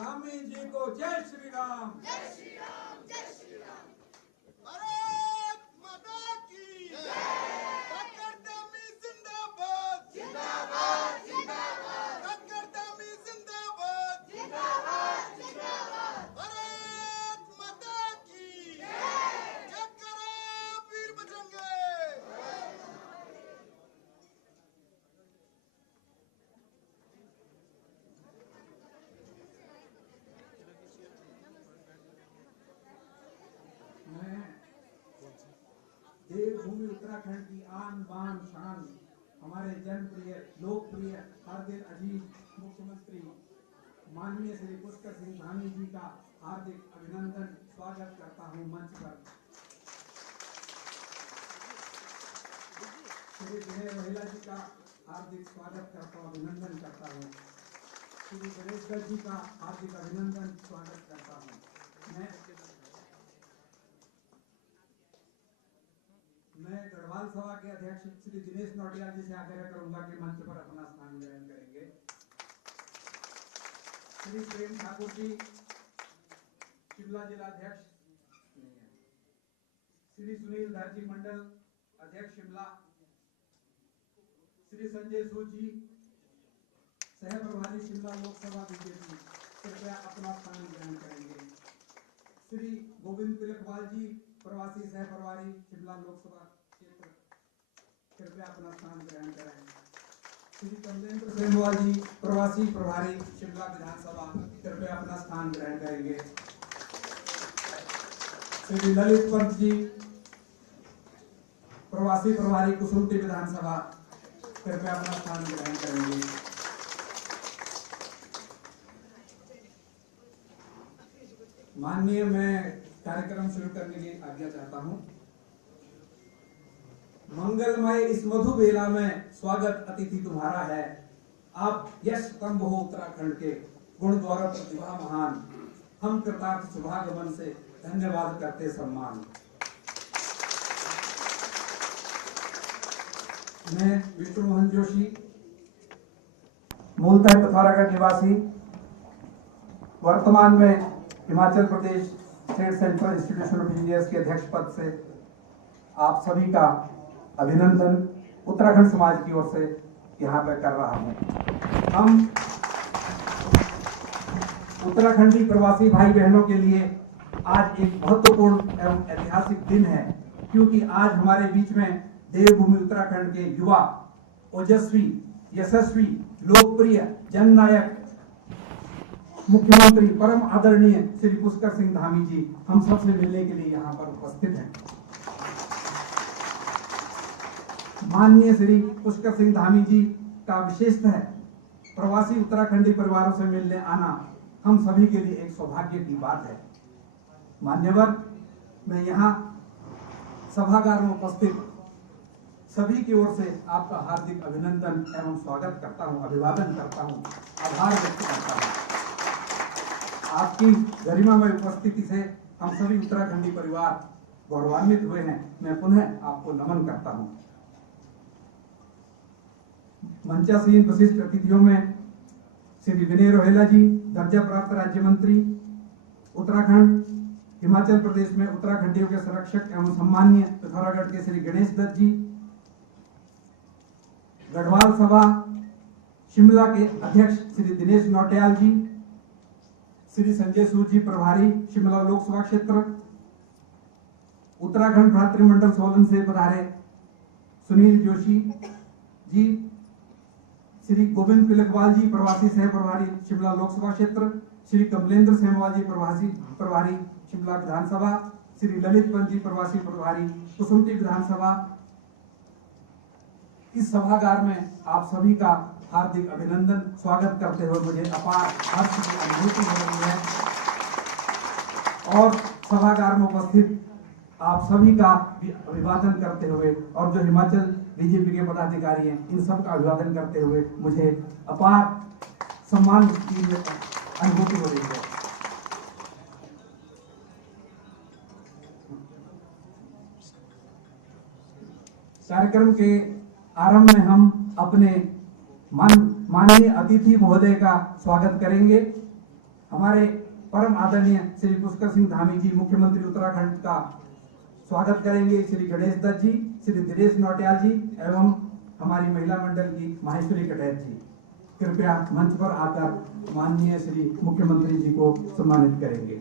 धामी जी को जय श्री राम। जय श्री राम, जय श्री राम। भारत माता की जय। डॉक्टर धामी जिंदाबाद जिंदाबाद जिंदाबाद डॉक्टर धामी जिंदाबाद जिंदाबाद जिंदाबाद। भारत माता की जय। जय करो वीर बजरंगे। मैं देवभूमि उत्तराखंड की आन बान शान हमारे जनप्रिय लोकप्रिय हार्दिक अजीज मुख्यमंत्री माननीय श्री पुष्कर सिंह धामी जी का हार्दिक अभिनंदन स्वागत करता हूं मंच पर। श्री विनय रोहेला जी का हार्दिक स्वागत करता हूं, अभिनंदन करता हूं। श्री गणेश दत्त जी का हार्दिक अभिनंदन स्वागत करता हूं। मैं गढ़वाल सभा के अध्यक्ष श्री दिनेश नौटियाल जी से आग्रह करूंगा कि मंच पर अपना स्थान ग्रहण करेंगे। श्री प्रेम ठाकुर जी शिमला जिला अध्यक्ष नहीं है। श्री सुनील दर्जी मंडल अध्यक्ष शिमला। श्री संजय सूद जी सह प्रभारी शिमला लोकसभा बीजेपी कृपया अपना स्थान ग्रहण करेंगे। श्री गोविंद तिलकपाल जी प्रवासी सह प्रभारी शिमला लोकसभा क्षेत्र कृपया अपना स्थान ग्रहण करें। श्री कमलेंद्र सेमवाल जी प्रवासी प्रभारी शिमला विधानसभा कृपया अपना स्थान ग्रहण करेंगे। श्री ललित पंत जी प्रवासी प्रभारी कुसुम्पटी विधानसभा कृपया अपना स्थान ग्रहण करेंगे। माननीय मैं कार्यक्रम शुरू करने की आज्ञा चाहता हूं। मंगलमय इस मधु बेला में स्वागत अतिथि तुम्हारा है। आप यश स्तंभ हो उत्तराखंड के, गुण गौरव प्रतिभा महान। हम कृतार्थ सौभाग्य मन से धन्यवाद करते सम्मान। मैं विष्णु मोहन जोशी मूलतः पिथौरागढ़ निवासी, वर्तमान में Himachal Pradesh state central institution of engineers के अध्यक्ष पद से आप सभी का अभिनंदन उत्तराखंड समाज की ओर से यहाँ पर कर रहा हूँ। हम उत्तराखंडी प्रवासी भाई बहनों के लिए आज एक महत्वपूर्ण एवं ऐतिहासिक दिन है, क्योंकि आज हमारे बीच में देवभूमि उत्तराखंड के युवा ओजस्वी यशस्वी लोकप्रिय जननायक मुख्यमंत्री परम आदरणीय श्री पुष्कर सिंह धामी जी हम सबसे मिलने के लिए यहाँ पर उपस्थित हैं। माननीय श्री पुष्कर सिंह धामी जी का विशेषतः प्रवासी उत्तराखंडी परिवारों से मिलने आना हम सभी के लिए एक सौभाग्य की बात है। मान्यवर, मैं यहाँ सभागार में उपस्थित सभी की ओर से आपका हार्दिक अभिनंदन एवं स्वागत करता हूँ, अभिवादन करता हूँ, आभार व्यक्त करता हूँ। आपकी गरिमामय उपस्थिति से हम सभी उत्तराखंडी परिवार गौरवान्वित हुए हैं। मैं पुनः आपको नमन करता हूं। मंचासीन विशिष्ट अतिथियों में श्री विनय रोहेला जी दर्जा प्राप्त राज्य मंत्री उत्तराखंड हिमाचल प्रदेश में उत्तराखंडियों के संरक्षक एवं सम्मानीय पिथौरागढ़ के श्री गणेश दत्त जी, गढ़वाल सभा शिमला के अध्यक्ष श्री दिनेश नौटियाल जी, श्री संजय सूद जी प्रभारी शिमला लोकसभा क्षेत्र, उत्तराखंड भ्रातृमंडल सोलन से पधारे सुनील जोशी जी, श्री गोविंद तिलकपाल जी प्रवासी सह प्रभारी शिमला लोकसभा क्षेत्र, श्री कमलेंद्र सेमवाल जी प्रवासी प्रभारी शिमला विधानसभा, श्री ललित पंत जी प्रवासी प्रभारी कुसुम्पटी विधानसभा। इस सभागार में आप सभी का हार्दिक अभिनंदन स्वागत करते हुए मुझे अपार हर्ष की अनुभूति हो रही है और सभागार में उपस्थित आप सभी का अभिवादन करते हुए और जो हिमाचल बीजेपी के पदाधिकारी हैं इन सब का अभिवादन करते हुए मुझे अपार सम्मान की अनुभूति हो रही है। कार्यक्रम के आरंभ में हम अपने माननीय अतिथि महोदय का स्वागत करेंगे। हमारे परम आदरणीय श्री पुष्कर सिंह धामी जी मुख्यमंत्री उत्तराखंड का स्वागत करेंगे। श्री गणेश दत्त जी, श्री दिनेश नौटियाल जी एवं हमारी महिला मंडल की माहेश्वरी कटैत जी कृपया मंच पर आकर माननीय श्री मुख्यमंत्री जी को सम्मानित करेंगे।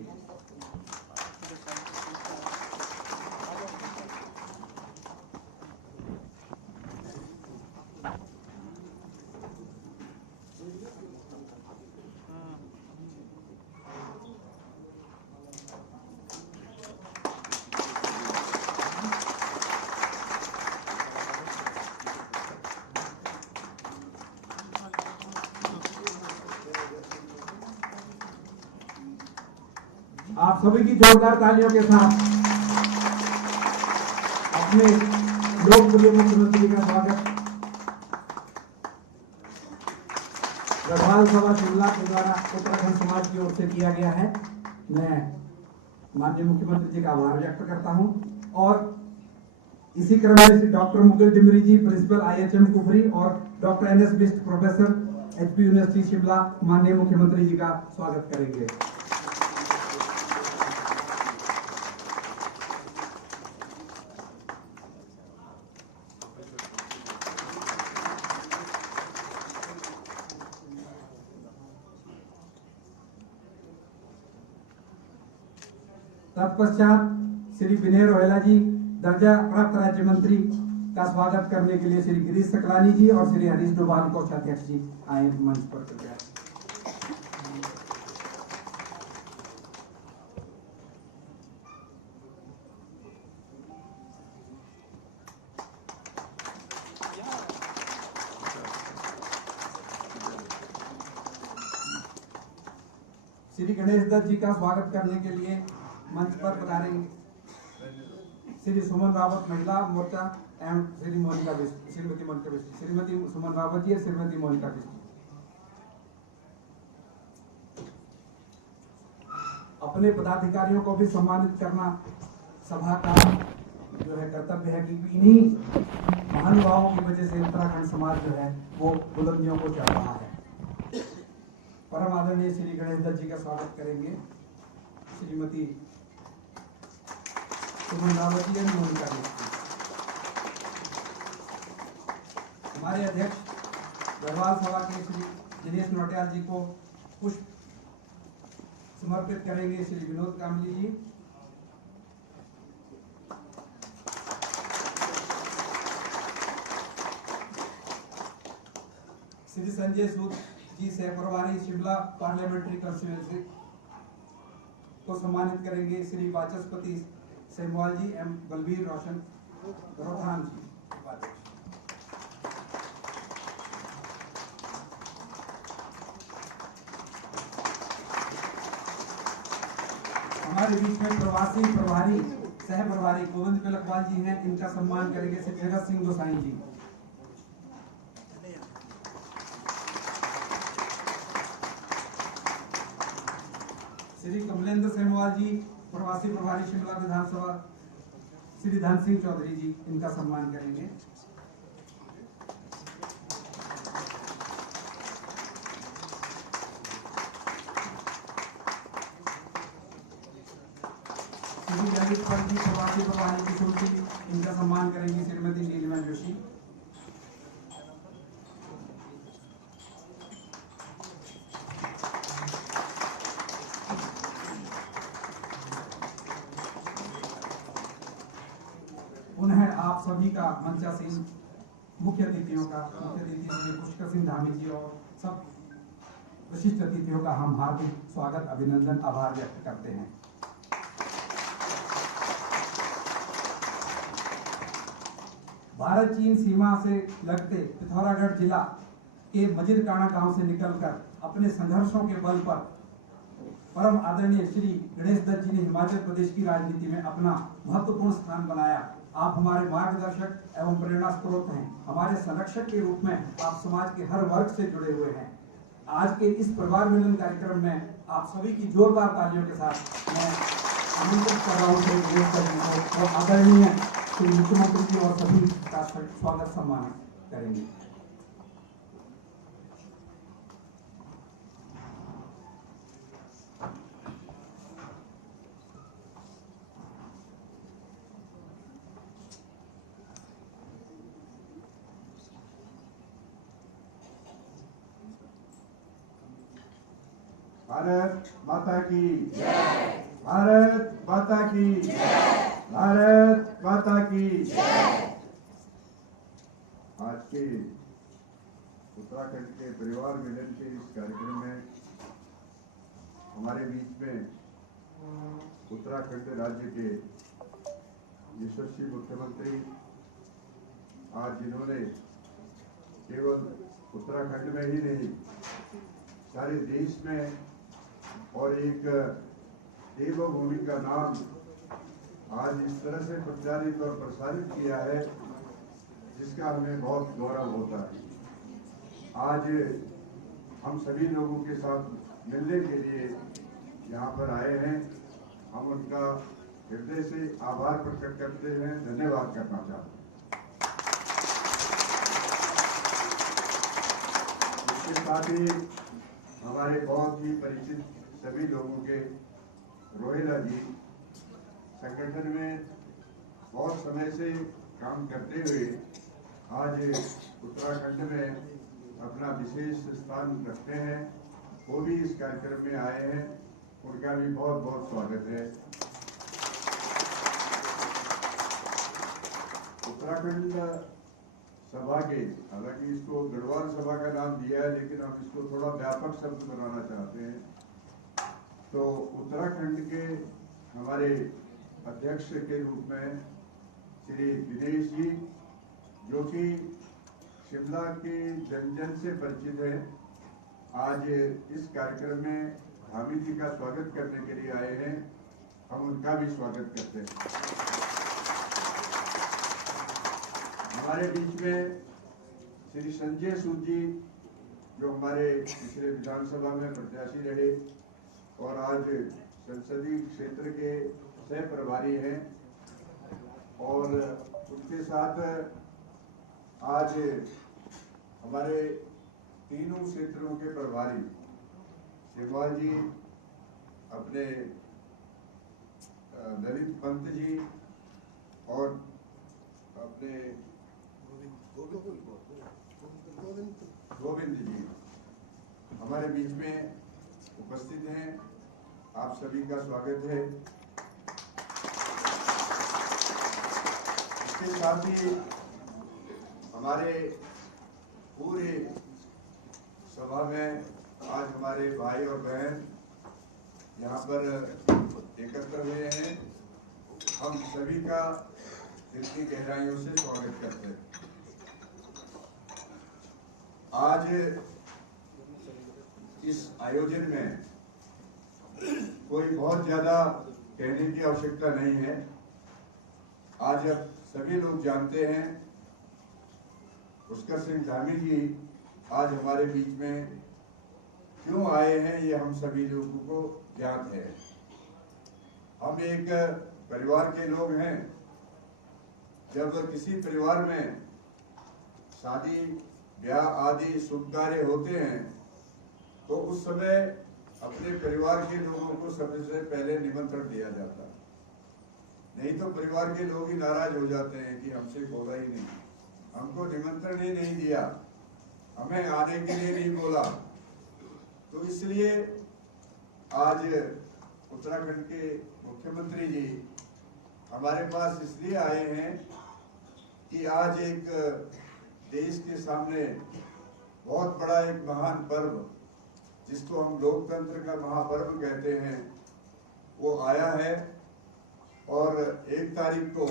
आप सभी की जोरदार तालियों के साथ अपने लोकप्रिय मुख्यमंत्री का स्वागत गढ़वाल सभा शिमला के द्वारा उत्तराखंड समाज की ओर से किया गया है। मैं माननीय मुख्यमंत्री जी का आभार व्यक्त करता हूं और इसी क्रम में डॉक्टर मुकुल डिमरी जी प्रिंसिपल IHM कुफरी और doctor NS Bisht professor HP university Shimla माननीय मुख्यमंत्री जी का स्वागत करेंगे। तत्पश्चात श्री विनय रोहेला जी दर्जा प्राप्त राज्य मंत्री का स्वागत करने के लिए श्री गिरीश सकलानी जी और श्री हरीश डोभाल कोषाध्यक्ष जी आए मंच पर कृपया। श्री गणेश दत्त जी का स्वागत करने के लिए मंच पर पधारेंगे श्री सुमन रावत महिला मोर्चा एवं श्री मोनिका बिष्ट, श्रीमती मोनिका बिष्ट, श्रीमती सुमन रावत जी और श्रीमती मोनिका बिष्ट। अपने पदाधिकारियों को भी सम्मानित करना सभा का जो है कर्तव्य है, क्योंकि इन्हीं महानुभावों की वजह से उत्तराखंड समाज जो है वो बुलंदियों को चढ़ रहा है। परम आदरणीय श्री गणेश दत्त जी का स्वागत करेंगे श्रीमती सुमन रावत जी और मोनिका बिष्ट। हमारे अध्यक्ष गढ़वाल सभा के श्री दिनेश नौटियाल जी को पुष्प समर्पित करेंगे श्री विनोद कामली जी। श्री संजय सूद जी सह प्रभारी शिमला पार्लियामेंट्री कंस्टिट्यूएंसी को सम्मानित करेंगे श्री वाचस्पति सेमवाल जी एवं बलबीर रोशन रोहतान जी। हमारे बीच में प्रवासी प्रभारी सह प्रभारी गोविंद पिलकवाल जी हैं, इनका सम्मान करेंगे श्री जगत सिंह गोसाई जी। श्री कमलेंद्र सेमवाल जी प्रवासी प्रभारी शिमला विधानसभा, श्री धन सिंह चौधरी जी इनका सम्मान करेंगे। श्री ललित पाल जी प्रवासी प्रभारी किशोर जी इनका सम्मान करेंगी श्रीमती नीलिमा जोशी। पुनः आप सभी का मंचासीन मुख्य अतिथियों का श्री पुष्कर सिंह धामी जी और सब विशिष्ट अतिथियों का हम हार्दिक स्वागत, अभिनंदन, आभार व्यक्त करते हैं। भारत चीन सीमा से लगते पिथौरागढ़ जिला के मजिरकाना गांव से निकलकर अपने संघर्षों के बल पर परम आदरणीय श्री गणेश दत्त जी ने हिमाचल प्रदेश की राजनीति में अपना महत्वपूर्ण स्थान बनाया। आप हमारे मार्गदर्शक एवं प्रेरणा स्रोत हैं। हमारे संरक्षक के रूप में आप समाज के हर वर्ग से जुड़े हुए हैं। आज के इस परिवार मिलन कार्यक्रम में आप सभी की जोरदार तालियों के साथ मैं आमंत्रित कर रहा हूँ और आदरणीय श्री मुख्यमंत्री जी और सभी का स्वागत सम्मान करेंगे। भारत माता की भारत माता की भारत माता की। आज के उत्तराखंड के परिवार मिलन के इस कार्यक्रम में हमारे बीच में उत्तराखंड राज्य के यशस्वी मुख्यमंत्री आज जिन्होंने केवल उत्तराखंड में ही नहीं सारे देश में और एक देवभूमि का नाम आज इस तरह से प्रचारित और प्रसारित किया है जिसका हमें बहुत गौरव होता है। आज हम सभी लोगों के साथ मिलने के लिए यहाँ पर आए हैं। हम उनका हृदय से आभार प्रकट करते हैं, धन्यवाद करना चाहते हैं। इसके साथ ही हमारे बहुत ही परिचित सभी लोगों के रोहिला जी संगठन में बहुत समय से काम करते हुए आज उत्तराखंड में अपना विशेष स्थान रखते हैं, वो भी इस कार्यक्रम में आए हैं। उनका भी बहुत बहुत स्वागत है। उत्तराखंड सभा के, हालांकि इसको गढ़वाल सभा का नाम दिया है लेकिन हम इसको थोड़ा व्यापक शब्द बनाना चाहते हैं। तो उत्तराखंड के हमारे अध्यक्ष के रूप में श्री दिनेश जी, जो कि शिमला के जन जन से परिचित है, आज इस कार्यक्रम में धामी जी का स्वागत करने के लिए आए हैं। हम उनका भी स्वागत करते हैं। हमारे बीच में श्री संजय सूद जी, जो हमारे पिछले विधानसभा में प्रत्याशी रहे और आज संसदीय क्षेत्र के सह प्रभारी हैं, और उसके साथ आज हमारे तीनों क्षेत्रों के प्रभारी सिरवाल जी, अपने ललित पंत जी और अपने गोविंद जी हमारे बीच में उपस्थित हैं। आप सभी का स्वागत है। इसके साथ ही हमारे पूरे सभा में आज हमारे भाई और बहन यहाँ पर एकत्र हुए हैं। हम सभी का दिल की गहराइयों से स्वागत करते हैं। आज इस आयोजन में कोई बहुत ज्यादा कहने की आवश्यकता नहीं है। आज अब सभी लोग जानते हैं पुष्कर सिंह धामी जी आज हमारे बीच में क्यों आए हैं, ये हम सभी लोगों को ज्ञात है। हम एक परिवार के लोग हैं। जब किसी परिवार में शादी ब्याह आदि शुभ कार्य होते हैं तो उस समय अपने परिवार के लोगों को सबसे पहले निमंत्रण दिया जाता है, नहीं तो परिवार के लोग ही नाराज हो जाते हैं कि हमसे बोला ही नहीं, हमको निमंत्रण ही नहीं दिया, हमें आने के लिए नहीं बोला। तो इसलिए आज उत्तराखंड के मुख्यमंत्री जी हमारे पास इसलिए आए हैं कि आज एक देश के सामने बहुत बड़ा एक महान पर्व, जिसको हम लोकतंत्र का महापर्व कहते हैं, वो आया है। और 1 तारीख को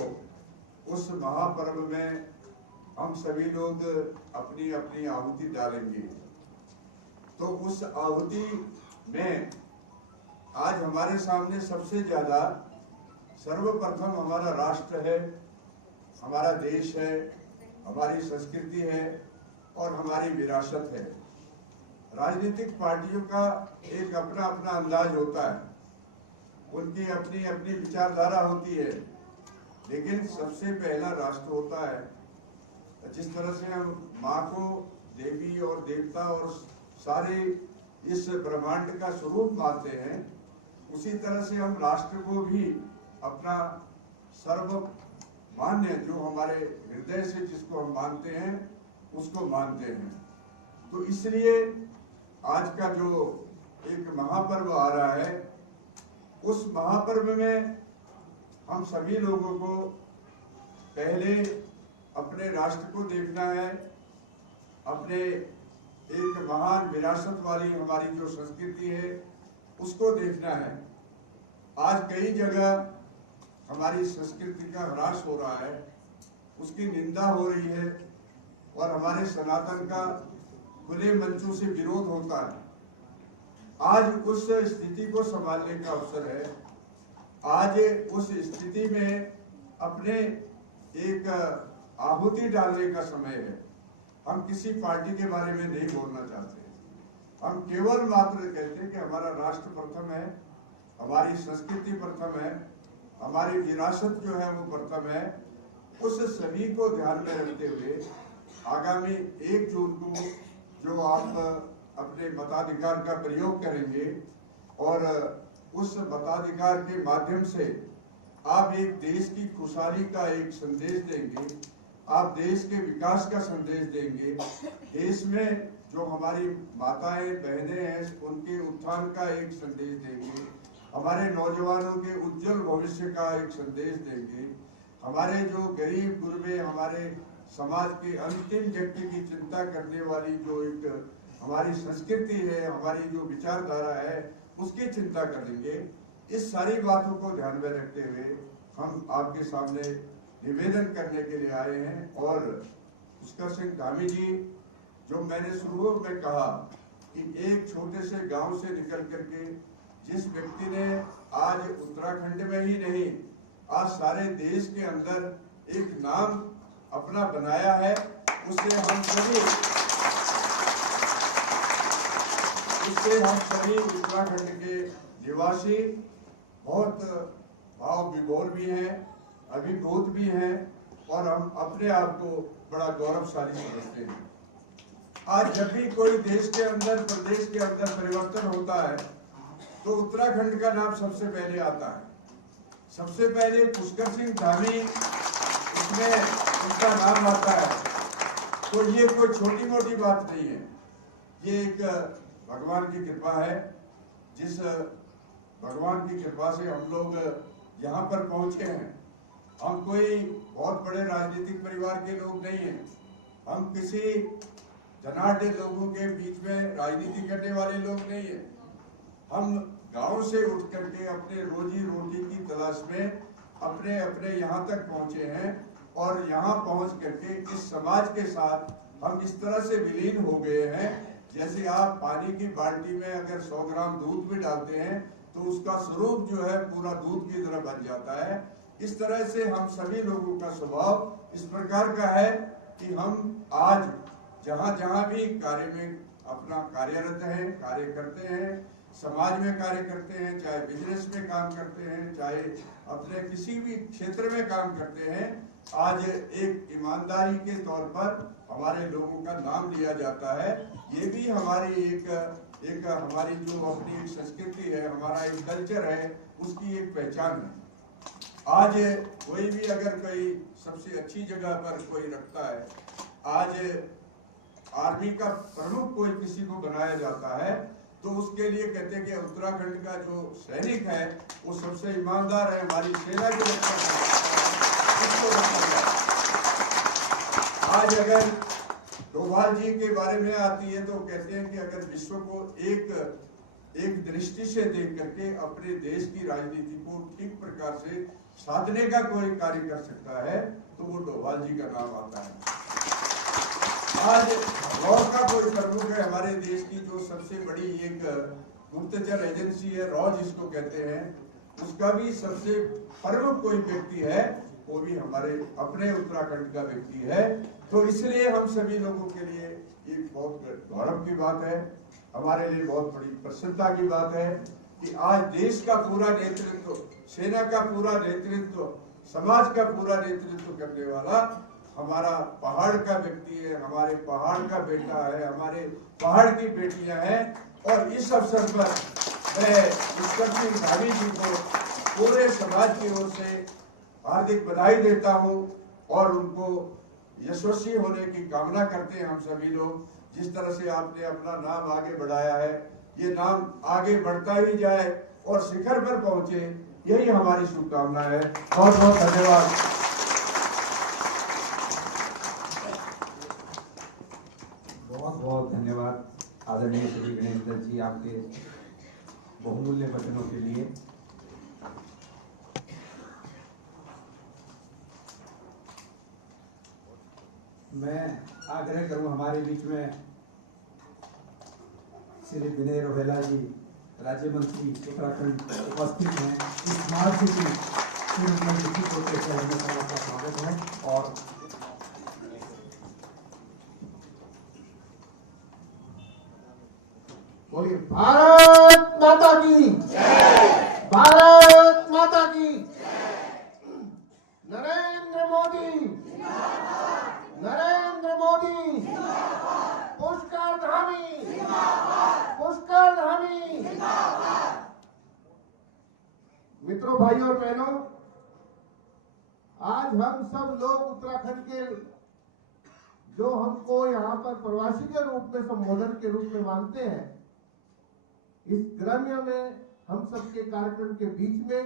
उस महापर्व में हम सभी लोग अपनी अपनी आहुति डालेंगे। तो उस आहुति में आज हमारे सामने सबसे ज्यादा सर्वप्रथम हमारा राष्ट्र है, हमारा देश है, हमारी संस्कृति है और हमारी विरासत है। राजनीतिक पार्टियों का एक अपना अपना अंदाज होता है, उनकी अपनी अपनी विचारधारा होती है, लेकिन सबसे पहला राष्ट्र होता है। जिस तरह से हम माँ को देवी और देवता और सारे इस ब्रह्मांड का स्वरूप मानते हैं, उसी तरह से हम राष्ट्र को भी अपना सर्वमान्य, जो हमारे हृदय से जिसको हम मानते हैं, उसको मानते हैं। तो इसलिए आज का जो एक महापर्व आ रहा है, उस महापर्व में हम सभी लोगों को पहले अपने राष्ट्र को देखना है, अपने एक महान विरासत वाली हमारी जो संस्कृति है उसको देखना है। आज कई जगह हमारी संस्कृति का ह्रास हो रहा है, उसकी निंदा हो रही है और हमारे सनातन का खुले मंचों से विरोध होता है। आज उस स्थिति को संभालने का अवसर है। आज उस स्थिति में अपने एक आहुति डालने का समय है। हम किसी पार्टी के बारे में नहीं बोलना चाहते, हम केवल मात्र कहते हैं कि हमारा राष्ट्र प्रथम है, हमारी संस्कृति प्रथम है, हमारी विरासत जो है वो प्रथम है। उस सभी को ध्यान में रखते हुए आगामी 1 जून को जो आप अपने मताधिकार का प्रयोग करेंगे और उस मताधिकार के माध्यम से आप एक देश की खुशहाली का एक संदेश देंगे, आप देश के विकास का संदेश देंगे, देश में जो हमारी माताएं बहनें हैं उनके उत्थान का एक संदेश देंगे, हमारे नौजवानों के उज्जवल भविष्य का एक संदेश देंगे, हमारे जो गरीब गुरबे हमारे समाज के अंतिम व्यक्ति की चिंता करने वाली जो एक हमारी संस्कृति है, हमारी जो विचारधारा है उसकी चिंता करेंगे। इस सारी बातों को ध्यान में रखते हुए हम आपके सामने निवेदन करने के लिए आए हैं। और पुष्कर सिंह धामी जी, जो मैंने शुरू में कहा कि एक छोटे से गांव से निकल करके जिस व्यक्ति ने आज उत्तराखंड में ही नहीं आज सारे देश के अंदर एक नाम अपना बनाया है, उससे हम सभी उत्तराखंड के निवासी बहुत भाव विभोर भी हैं, अभिभूत भी हैं और हम अपने आप को बड़ा गौरवशाली समझते हैं। आज जब भी कोई देश के अंदर प्रदेश के अंदर परिवर्तन होता है तो उत्तराखंड का नाम सबसे पहले आता है। सबसे पहले पुष्कर सिंह धामी उसमें उनका नाम आता है। तो ये कोई छोटी मोटी बात नहीं है, ये एक भगवान की कृपा है। जिस भगवान की कृपा से हम लोग यहाँ पर पहुंचे हैं। हम कोई बहुत बड़े राजनीतिक परिवार के लोग नहीं हैं, हम किसी धनाढ़ लोगों के बीच में राजनीति करने वाले लोग नहीं हैं। हम गांव से उठ करके अपने रोजी रोटी की तलाश में अपने अपने यहाँ तक पहुंचे हैं और यहाँ पहुंच करके इस समाज के साथ हम इस तरह से विलीन हो गए हैं जैसे आप पानी की बाल्टी में अगर 100 ग्राम दूध भी डालते हैं तो उसका स्वरूप जो है पूरा दूध की तरह बन जाता है। इस तरह से हम सभी लोगों का स्वभाव इस प्रकार का है कि हम आज जहाँ जहाँ भी कार्य में अपना कार्यरत हैं, कार्य करते हैं, समाज में कार्य करते हैं, चाहे बिजनेस में काम करते हैं, चाहे अपने किसी भी क्षेत्र में काम करते हैं, आज एक ईमानदारी के तौर पर हमारे लोगों का नाम लिया जाता है। ये भी हमारी एक हमारी जो अपनी एक संस्कृति है, हमारा एक कल्चर है, उसकी एक पहचान है। आज कोई भी अगर कोई सबसे अच्छी जगह पर कोई रखता है, आज आर्मी का प्रमुख कोई किसी को बनाया जाता है तो उसके लिए कहते हैं कि उत्तराखंड का जो सैनिक है वो सबसे ईमानदार है, हमारी सेना की रक्षा करता है। आज अगर डोभाल जी के बारे में आती है तो कहते हैं कि अगर विश्व को एक दृष्टि से देख करके अपने देश की राजनीति को ठीक प्रकार से साधने का कोई कार्य कर सकता है तो वो डोभाल जी का नाम आता है। आज रॉ का कोई प्रमुख है हमारे देश की, जो सबसे बड़ी एक गुप्तचर एजेंसी है, रॉ जिसको कहते हैं, उसका भी सबसे प्रमुख कोई व्यक्ति है, वो भी हमारे अपने उत्तराखंड का व्यक्ति है। तो इसलिए हम सभी लोगों के लिए एक बहुत गौरव की बात है, हमारे लिए बहुत बड़ी प्रसन्नता की बात है कि आज देश का पूरा नेतृत्व, सेना का पूरा नेतृत्व, समाज का पूरा नेतृत्व करने वाला हमारा पहाड़ का व्यक्ति है, हमारे पहाड़ का बेटा है, हमारे पहाड़ की बेटियां हैं। और इस अवसर पर मैं पुष्कर सिंह धामी जी को पूरे समाज की ओर से हार्दिक बधाई देता हूं और उनको यशस्वी होने की कामना करते हैं हम सभी लोग। जिस तरह से आपने अपना नाम आगे बढ़ाया है, ये नाम आगे बढ़ता ही जाए और शिखर पर पहुंचे, यही हमारी शुभकामना है। बहुत बहुत धन्यवाद। बहुत बहुत धन्यवाद आदरणीय श्री गणेश दत्त जी, आपके बहुमूल्य वचनों के लिए। मैं आग्रह करूं, हमारे बीच में श्री विनय रोहेला जी, राज्य मंत्री उत्तराखंड, उपस्थित हैं। इस स्मार्ट सिटी श्री होते शहर में आपका स्वागत है। और बोलिए भारत माता की, भारत माता की। नरेंद्र मोदी, नरेंद्र मोदी, पुष्कर धामी, पुष्कर धामी। मित्रों, भाइयों और बहनों, आज हम सब लोग उत्तराखंड के जो हमको यहाँ पर प्रवासी के रूप में, संबोधन के रूप में मानते हैं, इस ग्राम्य में हम सबके कार्यक्रम के बीच में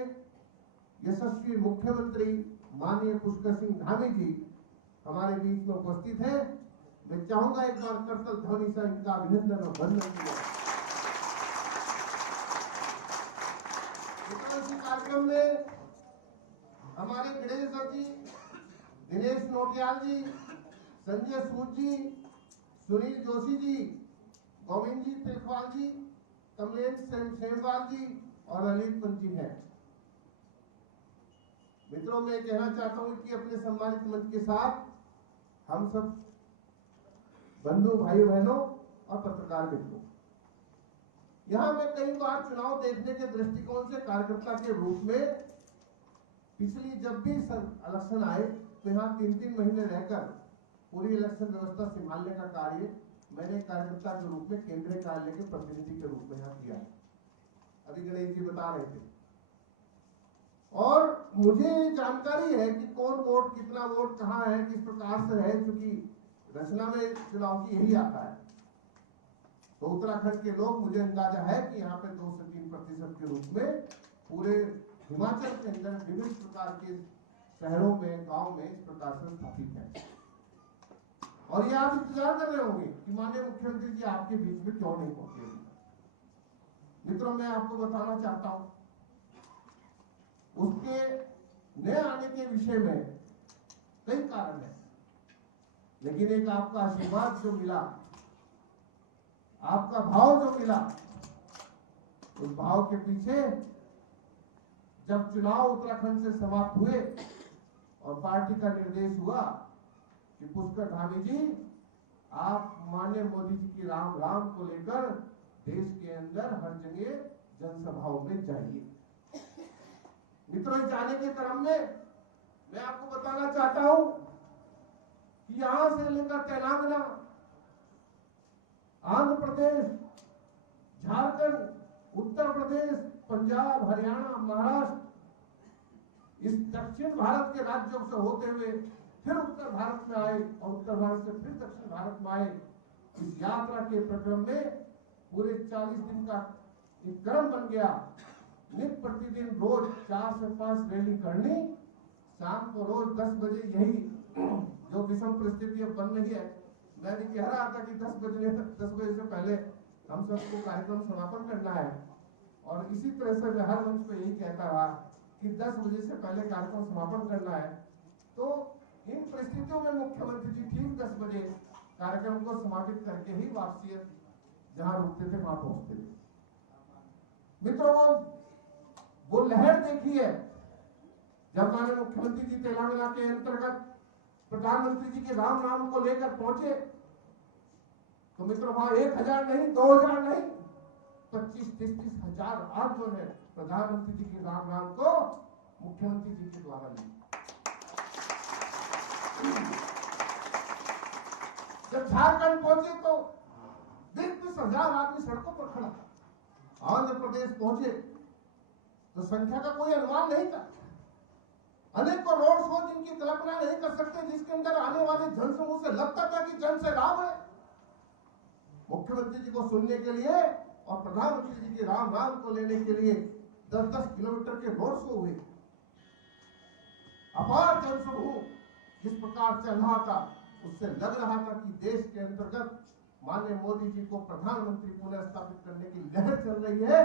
यशस्वी मुख्यमंत्री माननीय पुष्कर सिंह धामी जी हमारे बीच में उपस्थित हैं। मैं चाहूंगा एक बार करतल ध्वनि से इनका अभिनंदन और वंदन किया। इस कार्यक्रम में हमारे गणेश दत्त जी, दिनेश नोटियाल जी, संजय सूद जी, सुनील जोशी जी, गोविंद जी तिलकवाल जी, कमलेश सेमवाल जी और ललित पंत जी हैं। मित्रों, मैं कहना चाहता हूं कि अपने सम्मानित मंच के साथ हम सब बंधु भाई बहनों और पत्रकार मित्रों, यहां मैं कई बार चुनाव देखने के दृष्टिकोण से कार्यकर्ता के रूप में पिछली जब भी इलेक्शन आए तो यहाँ 3-3 महीने रहकर पूरी इलेक्शन व्यवस्था संभालने का कार्य मैंने कार्यकर्ता के रूप में केंद्रीय कार्यालय के प्रतिनिधि के रूप में यहाँ किया। अभी गणेश जी बता रहे थे और मुझे जानकारी है कि कौन वोट, कितना वोट कहाँ है, किस प्रकार से है, क्योंकि रचना में चुनाव की यही आता है। तो उत्तराखंड के लोग, मुझे अंदाजा है कि यहाँ पे 2 से 3% के रूप में पूरे हिमाचल के अंदर विभिन्न प्रकार के शहरों में, गांव में इस प्रकार से स्थापित है। और ये आप इंतजार कर रहे होंगे कि माननीय मुख्यमंत्री जी आपके बीच में क्यों नहीं पहुंचे। मित्रों, मैं आपको बताना चाहता हूं, उसके न आने के विषय में कई कारण है, लेकिन एक आपका आशीर्वाद जो मिला, आपका भाव जो मिला, उस भाव के पीछे जब चुनाव उत्तराखंड से समाप्त हुए और पार्टी का निर्देश हुआ कि पुष्कर धामी जी, आप माननीय मोदी जी की राम राम को लेकर देश के अंदर हर जगह जनसभाओं में जाइए। मित्रों, जाने के क्रम में मैं आपको बताना चाहता हूं कि यहां से लेकर तेलंगाना, आंध्र प्रदेश, झारखंड, उत्तर प्रदेश, पंजाब, हरियाणा, महाराष्ट्र, इस दक्षिण भारत के राज्यों से होते हुए फिर उत्तर भारत में आए और उत्तर भारत से फिर दक्षिण भारत में आए। इस यात्रा के प्रक्रम में पूरे 40 दिन का एक क्रम बन गया। नित्य प्रतिदिन रोज 4 से 5 रैली करनी, शाम को रोज 10 बजे, यही जो विषम परिस्थिति अब बन रही है। मैं भी कह रहा था कि 10 बजे से पहले हम सबको कार्यक्रम समापन करना है, और इसी तरह से मैं हर मंच पे यही कहता रहा कि 10 बजे से पहले कार्यक्रम समापन करना है। तो इन परिस्थितियों में मुख्यमंत्री जी ठीक 10 बजे कार्यक्रम को समापित करके ही वापसी जहां रुकते थे वहां पहुंचते थे। मित्रों, वो लहर देखी है जब माननीय मुख्यमंत्री जी तेलंगाना के अंतर्गत प्रधानमंत्री जी के राम नाम को लेकर पहुंचे, तो मित्रों वहां 1000 नहीं, 2000 नहीं, 25-30 हजार आज जो है प्रधानमंत्री जी के राम नाम को मुख्यमंत्री जी के द्वारा ली। जब झारखंड पहुंचे तो 20 हजार आदमी सड़कों पर खड़ा था। आंध्र प्रदेश पहुंचे तो संख्या का कोई अनुमान नहीं था। अनेकों रोड शो जिनकी कल्पना नहीं कर सकते, जिसके अंदर आने वाले जनसमूह से लगता था कि जन से लाभ है। मुख्यमंत्री जी को सुनने के लिए और प्रधानमंत्री जी के राम नाम को लेने के लिए 10-10 किलोमीटर के रोड शो हुए। अपार जनसमूह जिस प्रकार चल रहा था, उससे लग रहा था कि देश के अंतर्गत माननीय मोदी जी को प्रधानमंत्री पुनः स्थापित करने की लहर चल रही है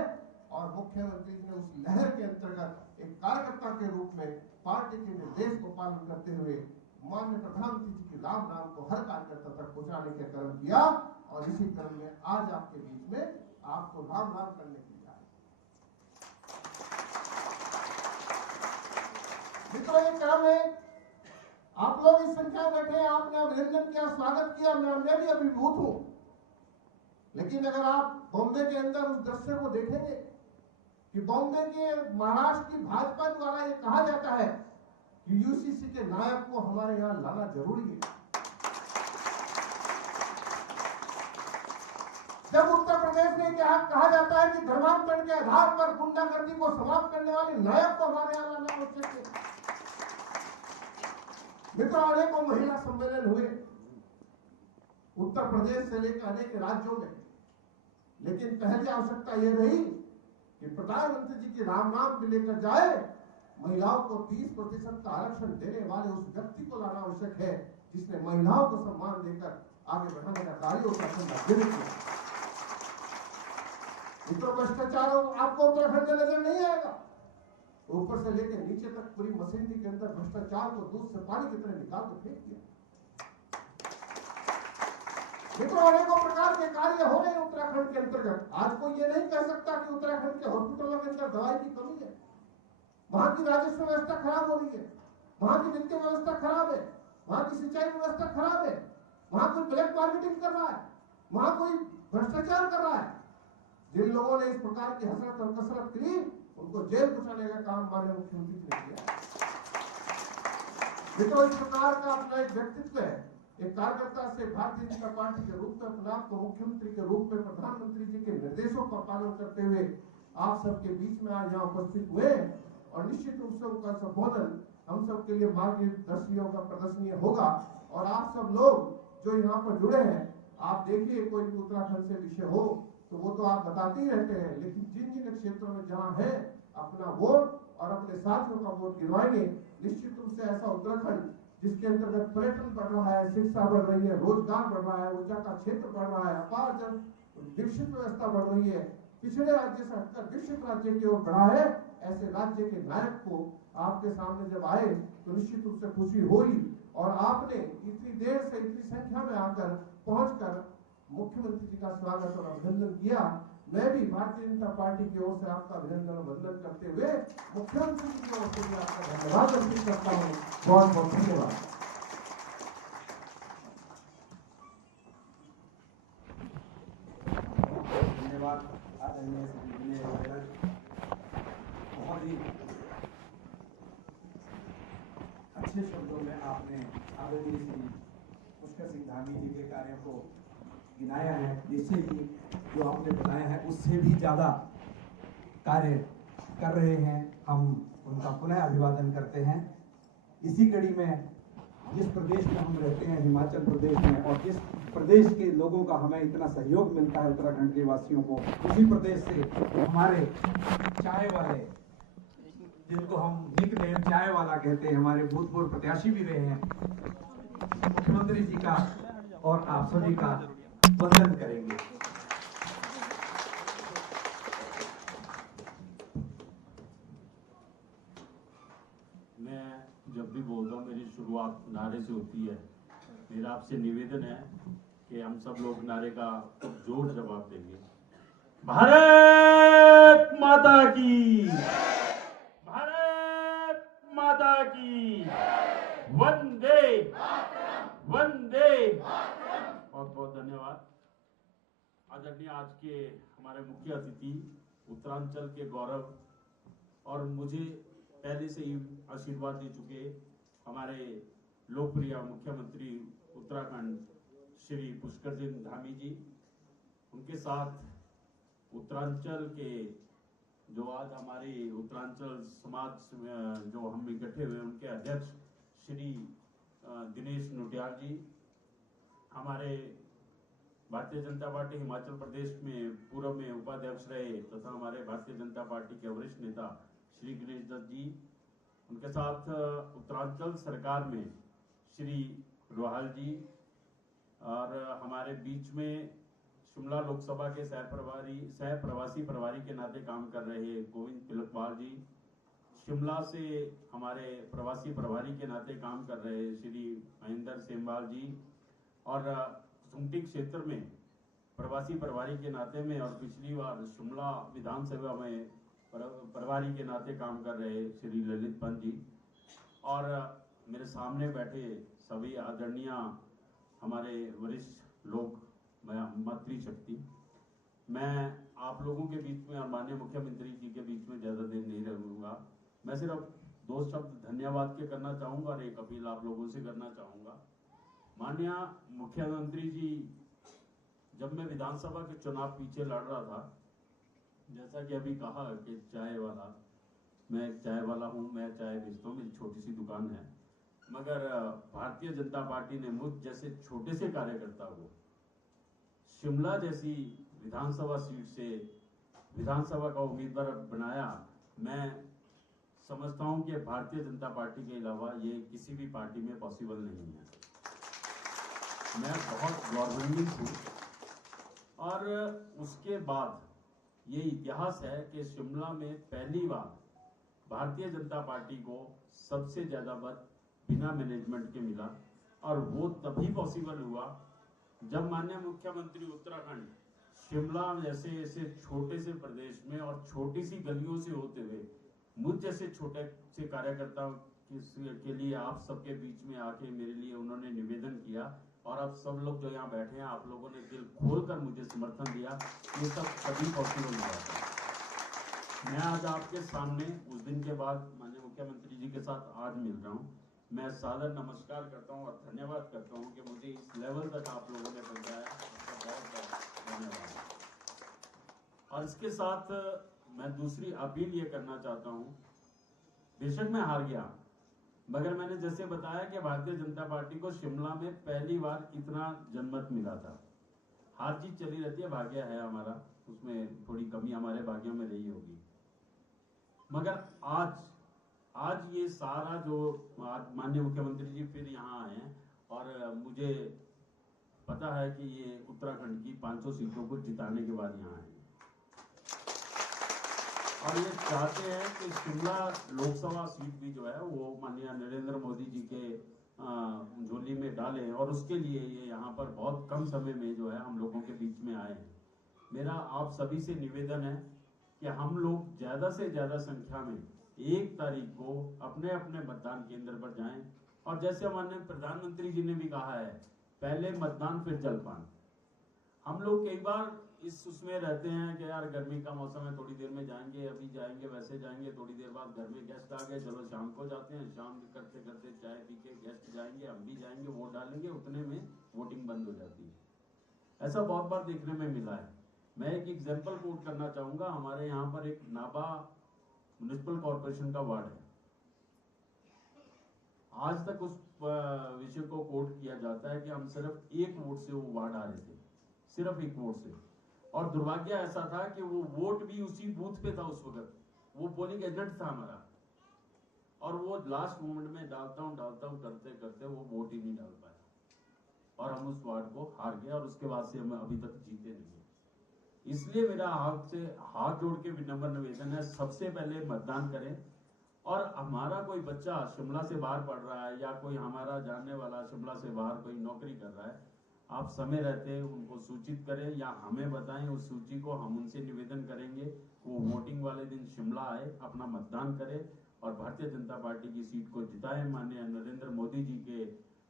और मुख्यमंत्री जी ने उस लहर के अंतर्गत एक कार्यकर्ता के रूप में पार्टी के निर्देश को पालन करते हुए माननीय प्रधानमंत्री जी के राम नाम को हर कार्यकर्ता तक पहुंचाने का कर्म किया और इसी क्रम में आज आपके बीच में आपको राम नाम करने की जाए। मित्रों, ये क्रम है, आप लोग इस संख्या में बैठे हैं, आपने अभिनंदन किया, स्वागत किया, मैं भी अभिभूत हूं। लेकिन अगर आप बॉम्बे के अंदर उस दृश्य को देखेंगे कि बॉम्बे के महाराष्ट्र की भाजपा द्वारा ये कहा जाता है कि यूसीसी के नायक को हमारे यहां लाना जरूरी है। जब उत्तर प्रदेश में क्या कहा जाता है कि धर्मांतरण के आधार पर गुंडागर्दी को समाप्त करने वाले नायक को हमारे यहां लाना आवश्यक है। मित्रों, अनेकों महिला सम्मेलन हुए उत्तर प्रदेश से लेकर अनेक राज्यों में, लेकिन पहली आवश्यकता यह रही कि प्रधानमंत्री जी के राम नाम भी लेकर जाए, महिलाओं को 30% का आरक्षण देने वाले उस व्यक्ति को लाना आवश्यक है जिसने महिलाओं को सम्मान देकर आगे बढ़ाने का कार्य उत्तराखंड में किया। मित्रों, भ्रष्टाचार आपको उत्तराखंड में नजर नहीं आएगा। ऊपर से लेकर नीचे तक पूरी मशीनरी के अंदर भ्रष्टाचार को दूध से पानी की तरह निकाल कर फेंक दिया। मित्रों, अनेकों प्रकार के कार्य हो रहे हैं उत्तराखंड के अंतर्गत। आज कोई ये नहीं कह सकता कि उत्तराखंड के हॉस्पिटलों के अंदर दवाई की कमी है, वहां की राजस्व व्यवस्था खराब हो रही है, वहां की वित्तीय व्यवस्था खराब है, वहां की सिंचाई व्यवस्था खराब है, वहां कोई ब्लैक मार्केटिंग कर रहा है, वहां कोई भ्रष्टाचार कर रहा है। जिन लोगों ने इस प्रकार की हसरत और कसरत की, उनको जेल पहुंचाने का काम माननीय मुख्यमंत्री ने किया। मित्रों, इस प्रकार का अपना एक व्यक्तित्व है। एक कार्यकर्ता से भारतीय जनता पार्टी के रूप में अपने आप को मुख्यमंत्री के रूप में प्रधानमंत्री जी के निर्देशों का पालन करते हुए आप सबके बीच में आज यहाँ उपस्थित हुए और निश्चित रूप से उनका संबोधन हम सबके लिए मार्गदर्शी होगा, प्रदर्शनीय होगा। और आप सब लोग जो यहाँ पर जुड़े हैं, आप देखिए, कोई भी उत्तराखंड से विषय हो तो वो तो आप बताते ही रहते हैं, लेकिन जिन जिन क्षेत्रों में जहाँ है अपना वोट और अपने साथियों का वोट गिरवाएंगे। निश्चित रूप से ऐसा उत्तराखंड जिसके अंतर्गत पर्यटन बढ़ रहा है, शिक्षा बढ़ रही है, रोजगार बढ़ रहा है, ऊर्जा का क्षेत्र बढ़ रहा है, अपार जन विकसित व्यवस्था बढ़ रही है, पिछड़े राज्य से हटकर विकसित राज्य की ओर बढ़ा है, ऐसे राज्य के नायक को आपके सामने जब आए तो निश्चित रूप से खुशी हुई। और आपने इतनी देर से इतनी संख्या में आकर पहुंचकर मुख्यमंत्री जी का स्वागत और अभिनंदन किया। मैं भी भारतीय जनता पार्टी की ओर से आपका अभिनंदन और वंदन करते हुए मुख्यमंत्री जी की ओर से भी आपका धन्यवाद अर्पित करता हूँ। बहुत बहुत धन्यवाद। धन्यवाद आदरणीय श्री विनय अग्रवाल। बहुत ही अच्छे शब्दों में आपने आदरणीय श्री पुष्कर सिंह धामी जी के कार्यों को गिनाया है। निश्चय ही जो आपने बताया है उससे भी ज़्यादा कार्य कर रहे हैं, हम उनका पुनः अभिवादन करते हैं। इसी कड़ी में जिस प्रदेश में हम रहते हैं, हिमाचल प्रदेश में, और जिस प्रदेश के लोगों का हमें इतना सहयोग मिलता है उत्तराखंड के वासियों को, उसी प्रदेश से हमारे चाय वाले, जिनको हम निकनेम चाय वाला कहते हैं, हमारे भूतपूर्व प्रत्याशी भी रहे हैं, मुख्यमंत्री जी का और आप सभी का वंदन करेंगे। मैं जब भी बोलता हूँ मेरी शुरुआत नारे से होती है। मेरा आपसे निवेदन है कि हम सब लोग नारे का जोर जवाब देंगे। भारत माता की, भारत माता की, वंदे वंदे। बहुत बहुत धन्यवाद। आदरणीय आज के हमारे मुख्य अतिथि, उत्तरांचल के गौरव और मुझे पहले से ही आशीर्वाद दे चुके हमारे लोकप्रिय मुख्यमंत्री उत्तराखंड श्री पुष्कर सिंह धामी जी, उनके साथ उत्तरांचल के जो आज हमारे उत्तरांचल समाज में जो हम इकट्ठे हुए उनके अध्यक्ष श्री दिनेश नोटियाल जी, हमारे भारतीय जनता पार्टी हिमाचल प्रदेश में पूर्व में उपाध्यक्ष रहे तथा हमारे भारतीय जनता पार्टी के वरिष्ठ नेता श्री गणेश दत्त जी, उनके साथ उत्तरांचल सरकार में श्री रोहाल जी, और हमारे बीच में शिमला लोकसभा के सह प्रवासी प्रभारी के नाते काम कर रहे गोविंद तिलकपाल जी, शिमला से हमारे प्रवासी प्रभारी के नाते काम कर रहे श्री महेंद्र सेमवाल जी, और सुमटी क्षेत्र में प्रवासी प्रभारी के नाते में और पिछली बार शिमला विधानसभा में प्रभारी के नाते काम कर रहे श्री ललित पंत जी, और मेरे सामने बैठे सभी आदरणीय हमारे वरिष्ठ लोग, मातृशक्ति। मैं आप लोगों के बीच में और माननीय मुख्यमंत्री जी के बीच में ज्यादा देर नहीं रहूंगा। मैं सिर्फ 2 शब्द धन्यवाद के करना चाहूंगा और एक अपील आप लोगों से करना चाहूंगा। माननीय मुख्यमंत्री जी, जब मैं विधानसभा के चुनाव पीछे लड़ रहा था, जैसा कि अभी कहा कि चाय वाला, मैं एक चाय वाला हूं, मैं चाय बेचता हूं, मेरी छोटी सी दुकान है, मगर भारतीय जनता पार्टी ने मुझ जैसे छोटे से कार्यकर्ता को शिमला जैसी विधानसभा सीट से विधानसभा का उम्मीदवार बनाया। मैं समझता हूं कि भारतीय जनता पार्टी के अलावा ये किसी भी पार्टी में पॉसिबल नहीं है। मैं बहुत गौरवान्वित हूं। और उसके बाद ये इतिहास है कि शिमला में पहली बार भारतीय जनता पार्टी को सबसे ज्यादा मत बिना मैनेजमेंट के मिला, और वो तभी पॉसिबल हुआ जब माननीय मुख्यमंत्री उत्तराखंड शिमला जैसे ऐसे छोटे से प्रदेश में और छोटी सी गलियों से होते हुए मुझ जैसे छोटे से कार्यकर्ता के लिए आप सबके बीच में आके मेरे लिए उन्होंने निवेदन किया, और आप सब लोग जो यहाँ बैठे हैं, आप लोगों ने दिल खोलकर मुझे समर्थन दिया। ये सब तभी पॉसिबल हुआ था। मैं आज आपके सामने उस दिन के बाद माननीय मुख्यमंत्री जी के साथ आज मिल रहा हूँ। मैं सादर नमस्कार करता हूँ और धन्यवाद करता हूँ कि मुझे इस लेवल तक आप लोगों ने पहुंचाया। आपका बहुत बहुत धन्यवाद। और इसके साथ मैं दूसरी अपील ये करना चाहता हूँ, बेशक मैं हार गया, मगर मैंने जैसे बताया कि भारतीय जनता पार्टी को शिमला में पहली बार इतना जनमत मिला था। हार जीत चली रहती है, भाग्य है हमारा, उसमें थोड़ी कमी हमारे भाग्यों में रही होगी, मगर आज ये सारा जो माननीय मुख्यमंत्री जी फिर यहाँ आए हैं, और मुझे पता है कि ये उत्तराखंड की 500 सीटों को जिताने के बाद यहाँ आए और ये चाहते हैं कि शिमला लोकसभा सीट भी जो है वो माननीय नरेंद्र मोदी जी के झोली में डालें, और उसके लिए ये यहाँ पर बहुत कम समय में जो है हम लोगों के बीच में आए हैं। मेरा आप सभी से निवेदन है कि हम लोग ज्यादा से ज्यादा संख्या में 1 तारीख को अपने अपने मतदान केंद्र पर जाएं, और जैसे माननीय प्रधानमंत्री जी ने भी कहा है, पहले मतदान फिर जलपान। हम लोग कई बार उसमें रहते हैं कि यार गर्मी का मौसम है, थोड़ी देर में जाएंगे, अभी जाएंगे, वैसे जाएंगे, थोड़ी देर बाद घर में गेस्ट आ गए, चलो शाम को जाते हैं, शाम करते करते चाय पी के गेस्ट जाएंगे, हम भी जाएंगे, वोट डालेंगे, उतने में वोटिंग बंद हो जाती है। ऐसा बहुत बार देखने में मिला है। मैं एक एग्जाम्पल कोट करना चाहूंगा। हमारे यहाँ पर एक नाबा म्युनिसिपल कॉर्पोरेशन का वार्ड है। आज तक उस विषय को कोट किया जाता है कि हम सिर्फ 1 वोट से वो वार्ड आ रहे थे, सिर्फ 1 वोट से, और दुर्भाग्य ऐसा था कि वो वोट भी उसी बूथ पे था उस वक्त, वो पोलिंग एजेंट था हमारा, और वो लास्ट मोमेंट में डालता हूं करते करते वो वोट ही नहीं डाल पाया, और हम उस वार्ड को हार गए, और उसके बाद से हम अभी तक जीते नहीं। इसलिए मेरा हाथ जोड़ के विनम्र निवेदन है, सबसे पहले मतदान करें। और हमारा कोई बच्चा शिमला से बाहर पढ़ रहा है, या कोई हमारा जानने वाला शिमला से बाहर कोई नौकरी कर रहा है, आप समय रहते उनको सूचित करें या हमें बताएं उस सूची को, हम उनसे निवेदन करेंगे वो वोटिंग वाले दिन शिमला आए, अपना मतदान करें और भारतीय जनता पार्टी की सीट को जिताएं, माननीय नरेंद्र मोदी जी के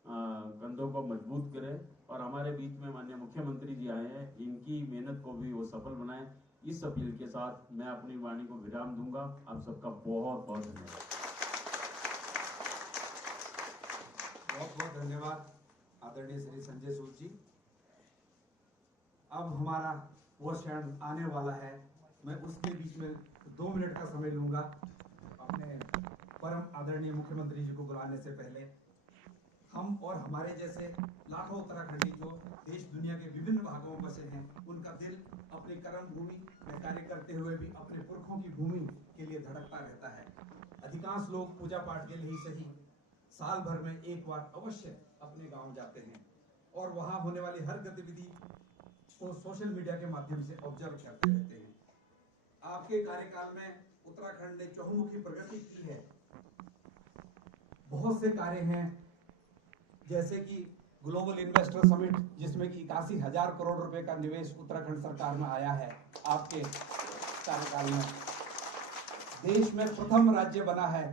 कंधों को मजबूत करें, और हमारे बीच में माननीय मुख्यमंत्री जी आए हैं, इनकी मेहनत को भी वो सफल बनाएं। इस अपील के साथ मैं अपनी वाणी को विराम दूंगा। आप सबका बहुत बहुत धन्यवाद। बहुत बहुत धन्यवाद आदरणीय श्री संजय सूद जी। अब हमारा वो क्षण आने वाला है, मैं उसके बीच में 2 मिनट का समय लूंगा अपने परम आदरणीय मुख्यमंत्री जी को बुलाने से पहले। हम और हमारे जैसे लाखों उत्तराखंडी जो देश दुनिया के विभिन्न भागों में से हैं, उनका दिल अपनी कर्म भूमि में कार्य करते हुए भी अपने पुरखों की भूमि के लिए धड़कता रहता है। अधिकांश लोग पूजा पाठ के लिए ही सही साल भर में एक बार अवश्य अपने गांव जाते हैं और वहां होने वाली हर गतिविधि को सोशल मीडिया के माध्यम से ऑब्जर्व करते रहते हैं। आपके कार्यकाल में उत्तराखंड ने चहुमुखी प्रगति की है। बहुत से कार्य हैं, जैसे कि ग्लोबल इन्वेस्टर समिट, जिसमें कि 81,000 करोड़ रुपए का निवेश उत्तराखंड सरकार में आया है। आपके कार्यकाल में देश में प्रथम राज्य बना है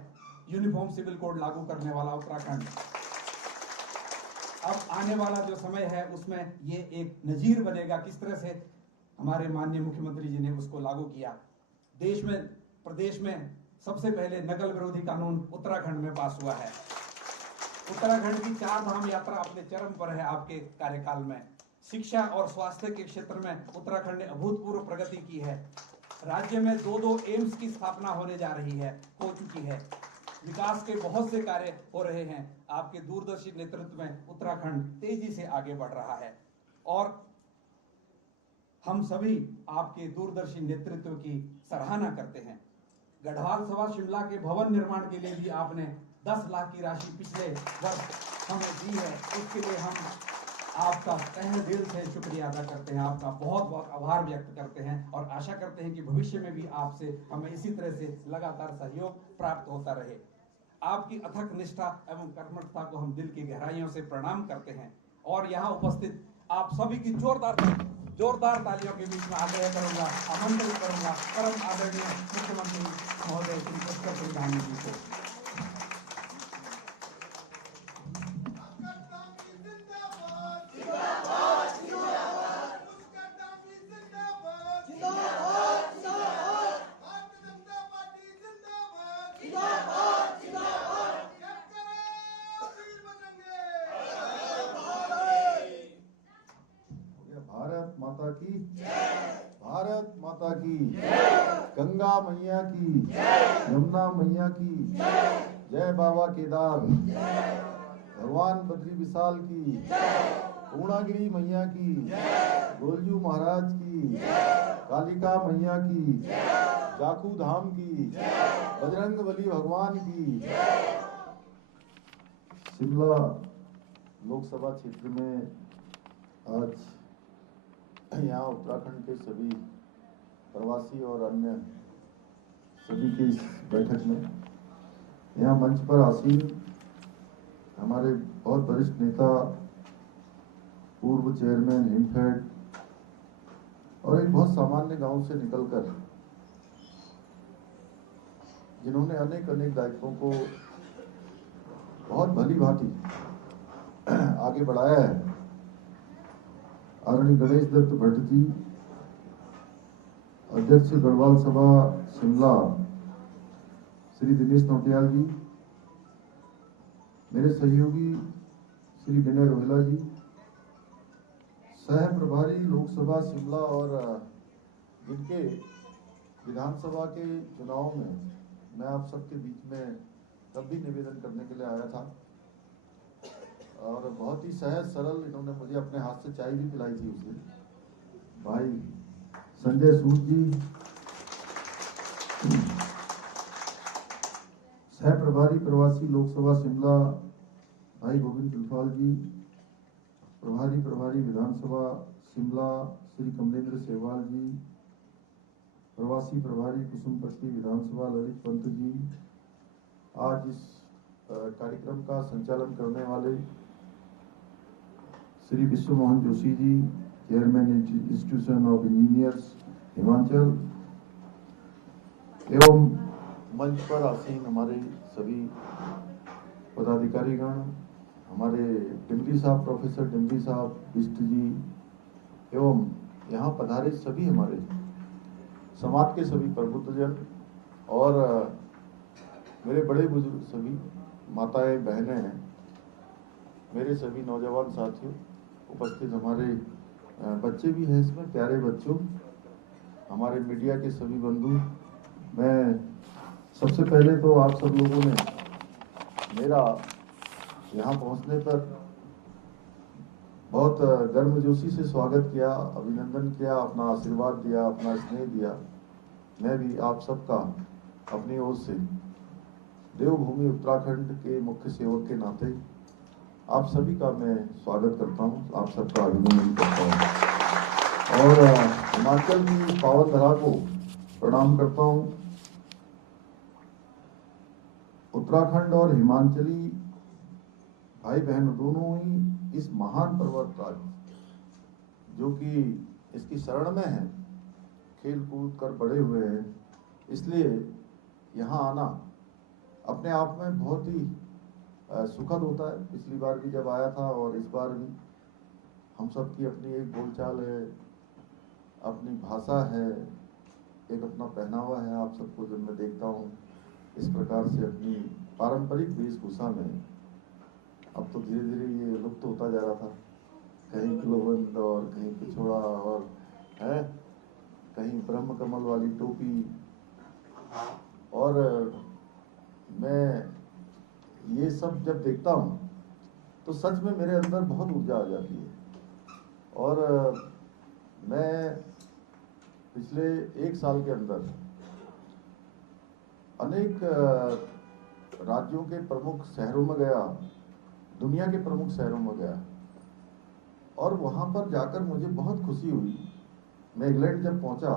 यूनिफॉर्म सिविल कोड लागू करने वाला उत्तराखंड। अब आने वाला जो समय है उसमें ये एक नजीर बनेगा किस तरह से हमारे माननीय मुख्यमंत्री जी ने उसको लागू किया। देश में, प्रदेश में सबसे पहले नकल विरोधी कानून उत्तराखंड में पास हुआ है। उत्तराखंड की 4 धाम यात्रा अपने चरम पर है आपके कार्यकाल में। शिक्षा और स्वास्थ्य के क्षेत्र में उत्तराखंड ने अभूतपूर्व प्रगति की है। राज्य में 2 एम्स की स्थापना होने जा रही है, हो चुकी है। विकास के बहुत से कार्य हो रहे हैं। आपके दूरदर्शी नेतृत्व में उत्तराखंड तेजी से आगे बढ़ रहा है और हम सभी आपके दूरदर्शी नेतृत्व की सराहना करते हैं। गढ़वाल सभा शिमला के भवन निर्माण के लिए भी आपने 10 लाख की राशि पिछले वर्ष हमें दी है। उसके लिए हम आपका तहे दिल से शुक्रिया अदा करते हैं, आपका बहुत बहुत आभार व्यक्त करते हैं और आशा करते हैं कि भविष्य में भी आपसे हमें इसी तरह से लगातार सहयोग प्राप्त होता रहे। आपकी अथक निष्ठा एवं कर्मठता को हम दिल की गहराइयों से प्रणाम करते हैं और यहाँ उपस्थित आप सभी की जोरदार तालियों के बीच में आग्रह करूंगा, आमंत्रित करूंगा परम आदरणीय मुख्यमंत्री महोदय श्री पुष्कर सिंह धामी जी को। भारत माता की गंगा मैया की यमुना मैया की जय बाबा केदार, भगवान बद्री विशाल की, पूर्णागिरी मैया की, गोलजू महाराज की, कालिका मैया की, जाखू धाम की, बजरंग बली भगवान की। शिमला लोकसभा क्षेत्र में आज यहाँ उत्तराखंड के सभी प्रवासी और अन्य सभी की इस बैठक में यहाँ मंच पर आसीन हमारे बहुत वरिष्ठ नेता, पूर्व चेयरमैन हिमफेड और एक बहुत सामान्य गांव से निकलकर जिन्होंने अनेक दायित्वों को बहुत भली भांति आगे बढ़ाया है, आदरणीय गणेश दत्त भट्ट जी, अध्यक्ष गढ़वाल सभा शिमला श्री दिनेश नौटियाल जी, मेरे सहयोगी श्री विनय रोहिला जी, सह प्रभारी लोकसभा शिमला और जिनके विधानसभा के चुनाव में मैं आप सबके बीच में तब भी निवेदन करने के लिए आया था और बहुत ही सहज सरल इन्होंने मुझे अपने हाथ से चाय भी पिलाई थी उस दिन, भाई संजय सूद जी, सह प्रभारी प्रवासी लोकसभा शिमला भाई गोविंद तुलफाल जी, प्रभारी विधानसभा शिमला श्री कमलेंद्र सेवाल जी, प्रवासी प्रभारी कुसुमपट्टी विधानसभा ललित पंत जी, आज इस कार्यक्रम का संचालन करने वाले Shri Vishwa Mohan Joshi ji, chairman institution of engineers Himachal, एवं मंच पर आसीन हमारे सभी पदाधिकारीगण, हमारे डिम्बरी साहब, प्रोफेसर डिम्बरी साहब, बिष्ट जी, एवं यहाँ पधारे सभी हमारे समाज के सभी प्रबुद्धजन और मेरे बड़े बुजुर्ग सभी माताएं बहनें हैं, मेरे सभी नौजवान साथियों, उपस्थित हमारे बच्चे भी हैं इसमें, प्यारे बच्चों, हमारे मीडिया के सभी बंधु, मैं सबसे पहले तो आप सब लोगों ने मेरा यहाँ पहुँचने पर बहुत गर्मजोशी से स्वागत किया, अभिनंदन किया, अपना आशीर्वाद दिया, अपना स्नेह दिया। मैं भी आप सबका अपनी ओर से देवभूमि उत्तराखंड के मुख्य सेवक के नाते आप सभी का मैं स्वागत करता हूँ, आप सबका अभिनंदन करता हूँ और हिमाचल की पावन धरा को प्रणाम करता हूँ। उत्तराखंड और हिमाचली भाई बहन दोनों ही इस महान पर्वत राज जो कि इसकी शरण में है, खेल कूद कर बड़े हुए हैं, इसलिए यहाँ आना अपने आप में बहुत ही सुखद होता है। पिछली बार भी जब आया था और इस बार भी हम सब की अपनी एक बोलचाल है, अपनी भाषा है, एक अपना पहनावा है। आप सबको जब मैं देखता हूँ इस प्रकार से अपनी पारंपरिक वेशभूषा में, अब तो धीरे धीरे ये लुप्त होता जा रहा था, कहीं किलोबंद और कहीं पिछोड़ा और है, कहीं ब्रह्म कमल वाली टोपी। और मैं ये सब जब देखता हूँ तो सच में मेरे अंदर बहुत ऊर्जा आ जाती है। और मैं पिछले 1 साल के अंदर अनेक राज्यों के प्रमुख शहरों में गया, दुनिया के प्रमुख शहरों में गया और वहाँ पर जाकर मुझे बहुत खुशी हुई। मैं इंग्लैंड जब पहुँचा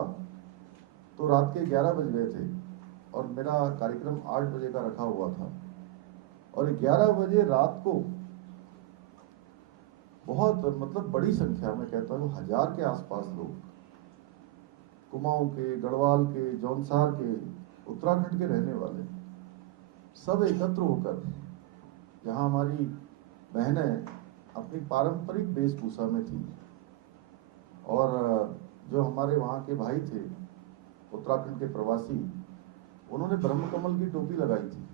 तो रात के 11 बज गए थे और मेरा कार्यक्रम 8 बजे का रखा हुआ था और 11 बजे रात को बहुत मतलब बड़ी संख्या में, कहता हूँ 1000 के आसपास लोग, कुमाऊं के, गढ़वाल के, जौनसार के, उत्तराखंड के रहने वाले सब एकत्र होकर, जहां हमारी बहनें अपनी पारंपरिक वेशभूषा में थी और जो हमारे वहाँ के भाई थे उत्तराखंड के प्रवासी, उन्होंने ब्रह्मकमल की टोपी लगाई थी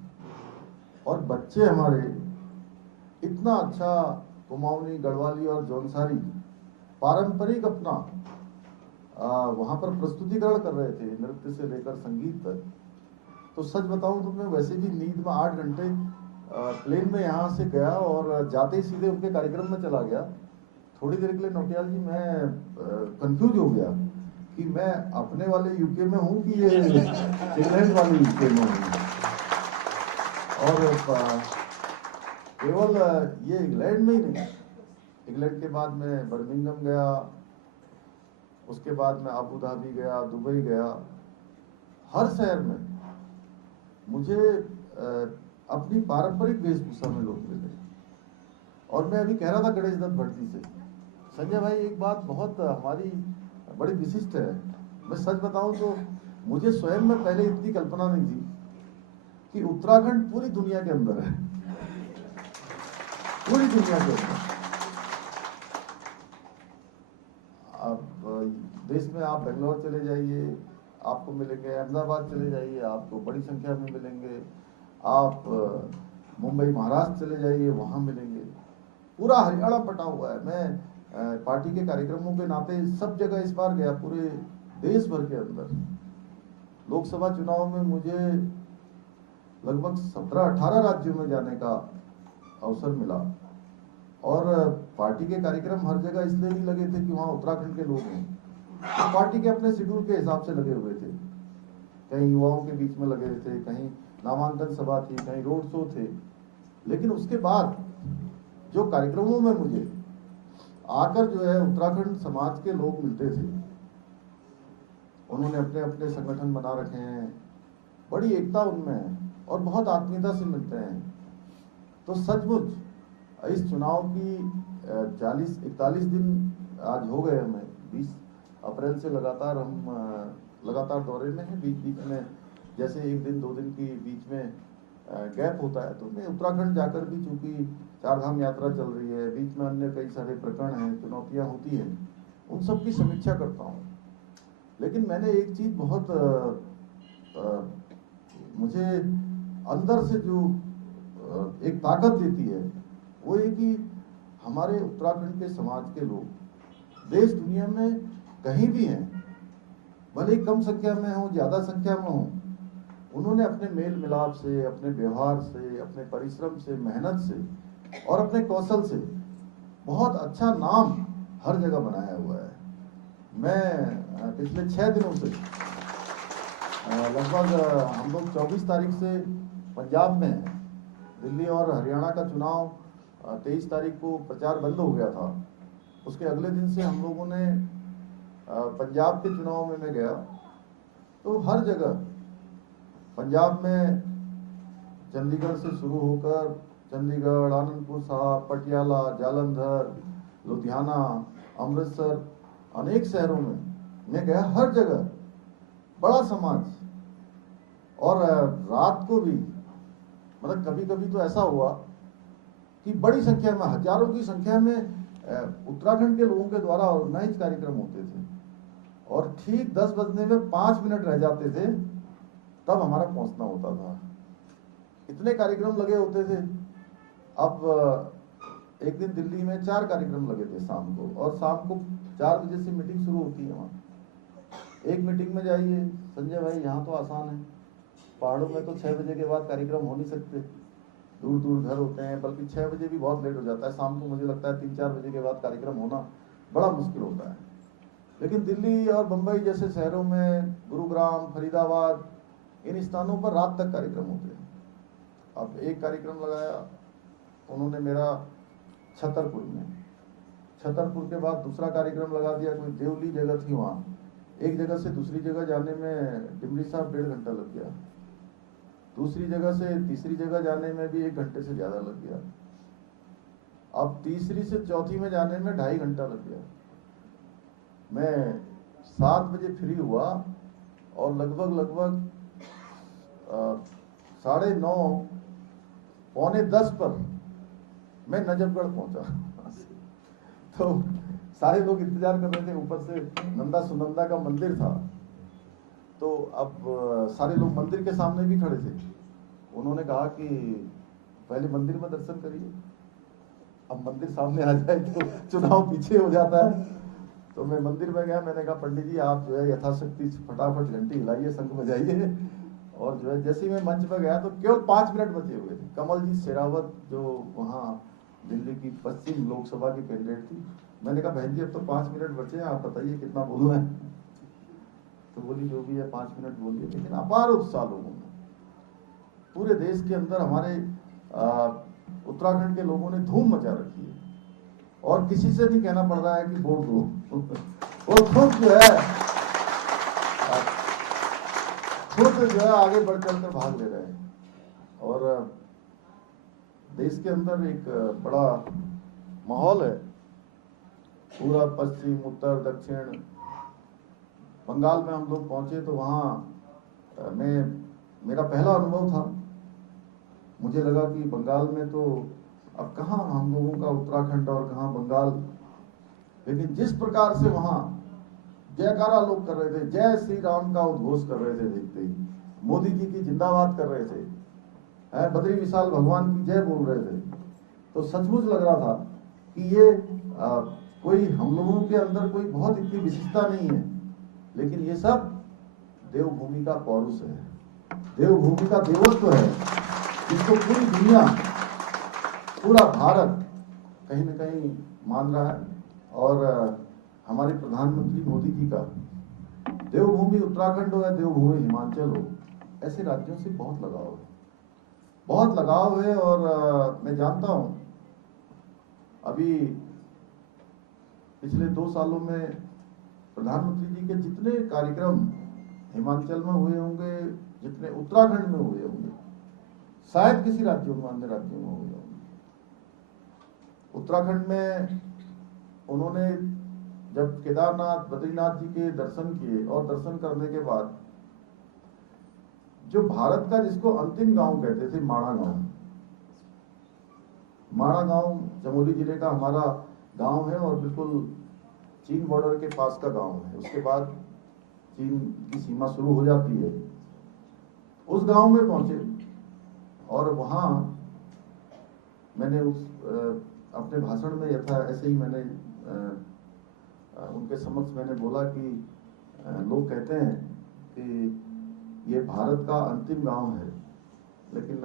और बच्चे हमारे इतना अच्छा कुमाऊनी, गढ़वाली और जौनसारी पारंपरिक अपना वहाँ पर प्रस्तुतिकरण कर रहे थे, नृत्य से लेकर संगीत तक। तो सच बताऊं तो मैं वैसे भी नींद में 8 घंटे प्लेन में यहाँ से गया और जाते ही सीधे उनके कार्यक्रम में चला गया। थोड़ी देर के लिए नौटियाल जी मैं कंफ्यूज हो गया कि मैं अपने वाले यूके में हूँ कि ये इंग्लैंड वाले यूके में हूँ। और केवल ये इंग्लैंड में ही नहीं, इंग्लैंड के बाद मैं बर्मिंघम गया, उसके बाद मैं अबू धाबी गया, दुबई गया। हर शहर में मुझे अपनी पारंपरिक वेशभूषा में लोग मिले। और मैं अभी कह रहा था गणेश दत्त भट्टी से, संजय भाई एक बात बहुत हमारी बड़ी विशिष्ट है। मैं सच बताऊं तो मुझे स्वयं में पहले इतनी कल्पना नहीं थी कि उत्तराखंड पूरी दुनिया के अंदर है, पूरी दुनिया के अंदर। आप देश में आप बेंगलोर चले जाइए, आपको मिलेंगे, अहमदाबाद चले जाइए, आपको बड़ी संख्या में मिलेंगे, आप मुंबई महाराष्ट्र चले जाइए, वहाँ मिलेंगे। पूरा हरियाणा पटा हुआ है। मैं पार्टी के कार्यक्रमों के नाते सब जगह इस बार गया, पूरे देश भर के अंदर। लोकसभा चुनाव में मुझे लगभग 17-18 राज्यों में जाने का अवसर मिला और पार्टी के कार्यक्रम हर जगह इसलिए नहीं लगे थे कि वहाँ उत्तराखंड के लोग हैं, तो पार्टी के अपने शेड्यूल के हिसाब से लगे हुए थे। कहीं युवाओं के बीच में लगे थे, कहीं नामांकन सभा थी, कहीं रोड शो थे। लेकिन उसके बाद जो कार्यक्रमों में मुझे आकर जो है उत्तराखंड समाज के लोग मिलते थे, उन्होंने अपने अपने संगठन बना रखे हैं, बड़ी एकता उनमें है और बहुत आत्मीयता से मिलते हैं। तो सचमुच इस चुनाव की 40-41 दिन आज हो गए हमें। 20 अप्रैल से लगातार हम लगातार दौरे में हैं। बीच बीच में जैसे 1 दिन 2 दिन की बीच में गैप होता है, तो मैं उत्तराखंड जाकर भी, चूंकि 4 धाम यात्रा चल रही है, बीच में अन्य कई सारे प्रकरण हैं, चुनौतियां होती हैं, उन सब की समीक्षा करता हूँ। लेकिन मैंने एक चीज बहुत मुझे अंदर से जो एक ताकत देती है, वो ये कि हमारे उत्तराखंड के समाज के लोग देश दुनिया में कहीं भी हैं, भले कम संख्या में हो, ज्यादा संख्या में हो, उन्होंने अपने मेल मिलाप से, अपने व्यवहार से, अपने परिश्रम से, मेहनत से और अपने कौशल से बहुत अच्छा नाम हर जगह बनाया हुआ है। मैं पिछले 6 दिनों से लगभग हम लोग 24 तारीख से पंजाब में हैं। दिल्ली और हरियाणा का चुनाव 23 तारीख को प्रचार बंद हो गया था। उसके अगले दिन से हम लोगों ने पंजाब के चुनाव में मैं गया, तो हर जगह पंजाब में चंडीगढ़ से शुरू होकर चंडीगढ़, आनंदपुर साहब, पटियाला, जालंधर, लुधियाना, अमृतसर, अनेक शहरों में मैं गया। हर जगह बड़ा समाज, और रात को भी मतलब कभी कभी तो ऐसा हुआ कि बड़ी संख्या में, हजारों की संख्या में उत्तराखंड के लोगों के द्वारा ऑर्गेनाइज कार्यक्रम होते थे, और ठीक 10 बजने में 5 मिनट रह जाते थे तब हमारा पहुंचना होता था। इतने कार्यक्रम लगे होते थे। अब एक दिन दिल्ली में 4 कार्यक्रम लगे थे शाम को, और शाम को 4 बजे से मीटिंग शुरू होती है। वहाँ एक मीटिंग में जाइए, संजय भाई यहाँ तो आसान है, पहाड़ों में तो 6 बजे के बाद कार्यक्रम हो नहीं सकते, दूर दूर घर होते हैं, बल्कि 6 बजे भी बहुत लेट हो जाता है। शाम को मुझे लगता है 3-4 बजे के बाद कार्यक्रम होना बड़ा मुश्किल होता है। लेकिन दिल्ली और बम्बई जैसे शहरों में, गुरुग्राम, फरीदाबाद, इन स्थानों पर रात तक कार्यक्रम होते हैं। अब एक कार्यक्रम लगाया उन्होंने मेरा छतरपुर में, छतरपुर के बाद दूसरा कार्यक्रम लगा दिया, कोई देवली जगह थी वहाँ। एक जगह से दूसरी जगह जाने में डिमरी साहब 1.5 घंटा लग गया, दूसरी जगह से तीसरी जगह जाने में भी 1 घंटे से ज्यादा लग गया, अब तीसरी से चौथी में जाने में 2.5 घंटा लग गया। मैं 7 बजे फ्री हुआ और लगभग 9:30 पौने 10 पर मैं नजफगढ़ पहुंचा। तो सारे लोग इंतजार कर रहे थे, ऊपर से नंदा सुनंदा का मंदिर था, तो अब सारे लोग मंदिर के सामने भी खड़े थे। उन्होंने कहा कि पहले मंदिर में दर्शन करिए, अब मंदिर सामने आ जाए तो चुनाव पीछे हो जाता है। तो मैं मंदिर में गया, मैंने कहा पंडित जी आप जो है यथाशक्ति फटाफट घंटी हिलाइए, शंख बजाइए, और जो है जैसे ही मैं मंच पर गया तो केवल 5 मिनट बचे हुए थे। कमलजीत शेरावत जो वहाँ दिल्ली की पश्चिम लोकसभा की कैंडिडेट थी, मैंने कहा बहन जी अब तो 5 मिनट बचे हैं, आप बताइए कितना बोलना है। तो बोली जो भी है 5 मिनट बोलिए। लेकिन अपार उत्साह लोगों में, पूरे देश के अंदर हमारे उत्तराखंड के लोगों ने धूम मचा रखी है, और किसी से नहीं कहना पड़ रहा है कि वोट दो। वो खुद जो है आगे बढ़ चढ़कर भाग ले रहे हैं। और देश के अंदर एक बड़ा माहौल है, पूरा पश्चिम, उत्तर, दक्षिण। बंगाल में हम लोग पहुंचे तो वहाँ मेरा पहला अनुभव था। मुझे लगा कि बंगाल में तो अब कहाँ हम लोगों का उत्तराखंड और कहाँ बंगाल, लेकिन जिस प्रकार से वहाँ जयकारा लोग कर रहे थे, जय श्री राम का उद्घोष कर रहे थे, देखते ही मोदी जी की जिंदाबाद कर रहे थे, बद्री विशाल भगवान की जय बोल रहे थे, तो सचमुच लग रहा था कि ये कोई हम लोगों के अंदर कोई बहुत इतनी विशिष्टता नहीं है, लेकिन ये सब देवभूमि का पौरुष है, देवभूमि का देवत्व है, जिसको पूरी दुनिया, पूरा भारत कहीं न कहीं मान रहा है। और हमारे प्रधानमंत्री मोदी जी का देवभूमि उत्तराखंड हो या देवभूमि हिमाचल हो, ऐसे राज्यों से बहुत लगाव है, बहुत लगाव है। और मैं जानता हूं अभी पिछले 2 सालों में प्रधानमंत्री जी के जितने कार्यक्रम हिमाचल में हुए होंगे, जितने उत्तराखंड में हुए होंगे, शायद किसी राज्यों में, अन्य राज्यों में हुए होंगे। उत्तराखंड में उन्होंने जब केदारनाथ, बद्रीनाथ जी के दर्शन किए, और दर्शन करने के बाद जो भारत का जिसको अंतिम गांव कहते थे, माणा गांव चमोली जिले का हमारा गांव है, और बिल्कुल चीन बॉर्डर के पास का गांव है। उसके बाद चीन की सीमा शुरू हो जाती है। उस गांव में पहुंचे, और वहां मैंने अपने भाषण में ऐसे ही मैंने उनके समक्ष मैंने बोला कि लोग कहते हैं कि ये भारत का अंतिम गांव है, लेकिन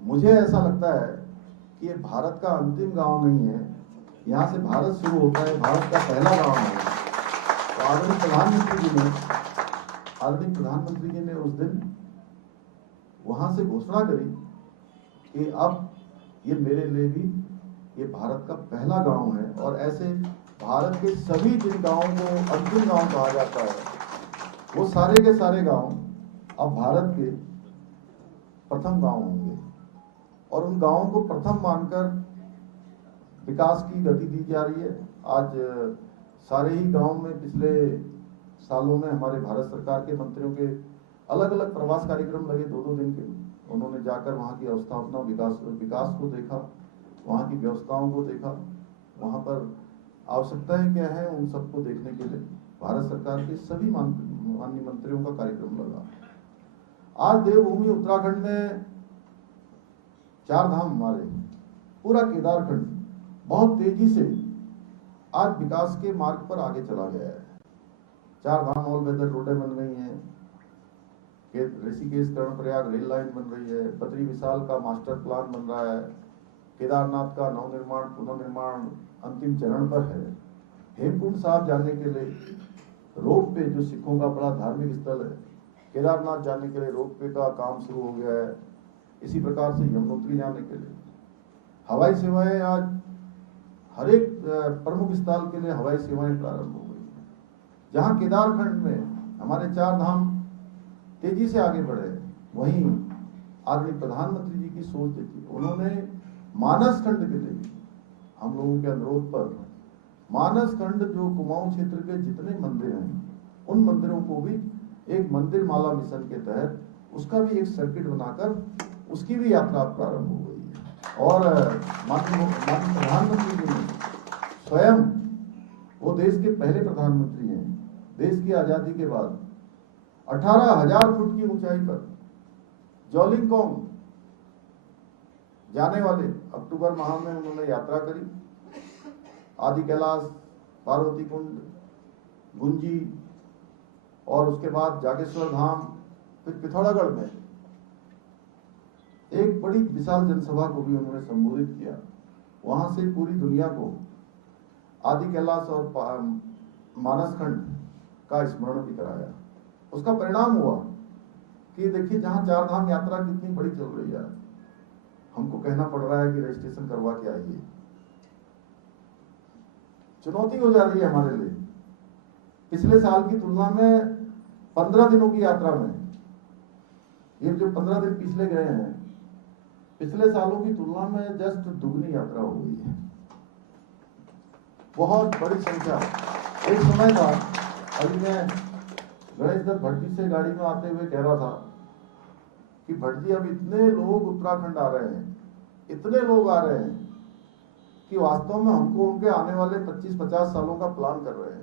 मुझे ऐसा लगता है कि ये भारत का अंतिम गांव नहीं है, यहाँ से भारत शुरू होता है, भारत का पहला गांव है। तो आदरणीय प्रधानमंत्री जी ने उस दिन वहां से घोषणा करी कि अब ये मेरे लिए भी ये भारत का पहला गांव है, और ऐसे भारत के सभी जिन गांवों को अंतिम गांव कहा जाता है, वो सारे के सारे गांव अब भारत के प्रथम गांव होंगे। और उन गांवों को प्रथम मानकर विकास की गति दी जा रही है। आज सारे ही गांव में पिछले सालों में हमारे भारत सरकार के मंत्रियों के अलग अलग प्रवास कार्यक्रम लगे, 2-2 दिन के। उन्होंने जाकर वहाँ की अवस्थापना विकास को देखा, वहाँ की व्यवस्थाओं को देखा, वहाँ पर आवश्यकताएं क्या है उन सबको देखने के लिए भारत सरकार के सभी माननीय मंत्रियों का कार्यक्रम लगा। आज देवभूमि उत्तराखंड में 4 धाम हमारे, पूरा केदारखंड बहुत तेजी से आज विकास के मार्ग पर आगे चला गया है। 4 धाम ऑल वेदर रोडें बन गई हैं, ऋषिकेश कर्णप्रयाग रेल लाइन बन रही है, बद्री विशाल का मास्टर प्लान बन रहा है, केदारनाथ का नवनिर्माण पुनर्निर्माण अंतिम चरण पर है। हेमकुंड साहब जाने के लिए रोप पे, जो सिखों का बड़ा धार्मिक स्थल है, केदारनाथ जाने के लिए रोप पे का काम शुरू हो गया है। इसी प्रकार से यमुनोत्री जाने के लिए हवाई सेवाएं, आज हर एक प्रमुख स्थल के लिए हवाई सेवाएं प्रारंभ हो गई। जहां केदारखंड में हमारे 4 धाम तेजी से आगे बढ़े, वहीं आदरणीय प्रधानमंत्री जी की सोच देखिए, उन्होंने मानस खंड के लिए हम लोगों के अनुरोध पर मानस खंड, जो कुमाऊं क्षेत्र के जितने मंदिर हैं, उन मंदिरों को भी एक मंदिर माला मिशन के तहत उसका भी एक सर्किट बनाकर उसकी भी यात्रा प्रारंभ हो गई है। और माननीय प्रधानमंत्री जी ने स्वयं, वो देश के पहले प्रधानमंत्री हैं, देश की आजादी के बाद 18,000 फुट की ऊंचाई पर जोलिंगकोंग जाने वाले अक्टूबर माह में उन्होंने यात्रा करी। आदि कैलाश, पार्वती कुंड, गुंजी, और उसके बाद जागेश्वर धाम, फिर पिथौरागढ़ में एक बड़ी विशाल जनसभा को भी उन्होंने संबोधित किया। वहां से पूरी दुनिया को आदि कैलाश और मानस खंड का स्मरण भी कराया। उसका परिणाम हुआ कि देखिए, जहां 4 धाम यात्रा कितनी बड़ी चल रही है, हमको कहना पड़ रहा है कि रजिस्ट्रेशन करवा के आइए। चुनौती हो जा रही है हमारे लिए। पिछले साल की तुलना में 15 दिनों की यात्रा में, ये जो 15 दिन पिछले गए हैं, पिछले सालों की तुलना में जस्ट दुगनी यात्रा हो गई है। बहुत बड़ी संख्या। एक समय था, अभी मैं गणेश दत्त भट्टी से गाड़ी में आते हुए कह रहा था कि भट्ट जी, अब इतने लोग उत्तराखंड आ रहे हैं, इतने लोग आ रहे हैं कि वास्तव में हमको उनके आने वाले 25-50 सालों का प्लान कर रहे हैं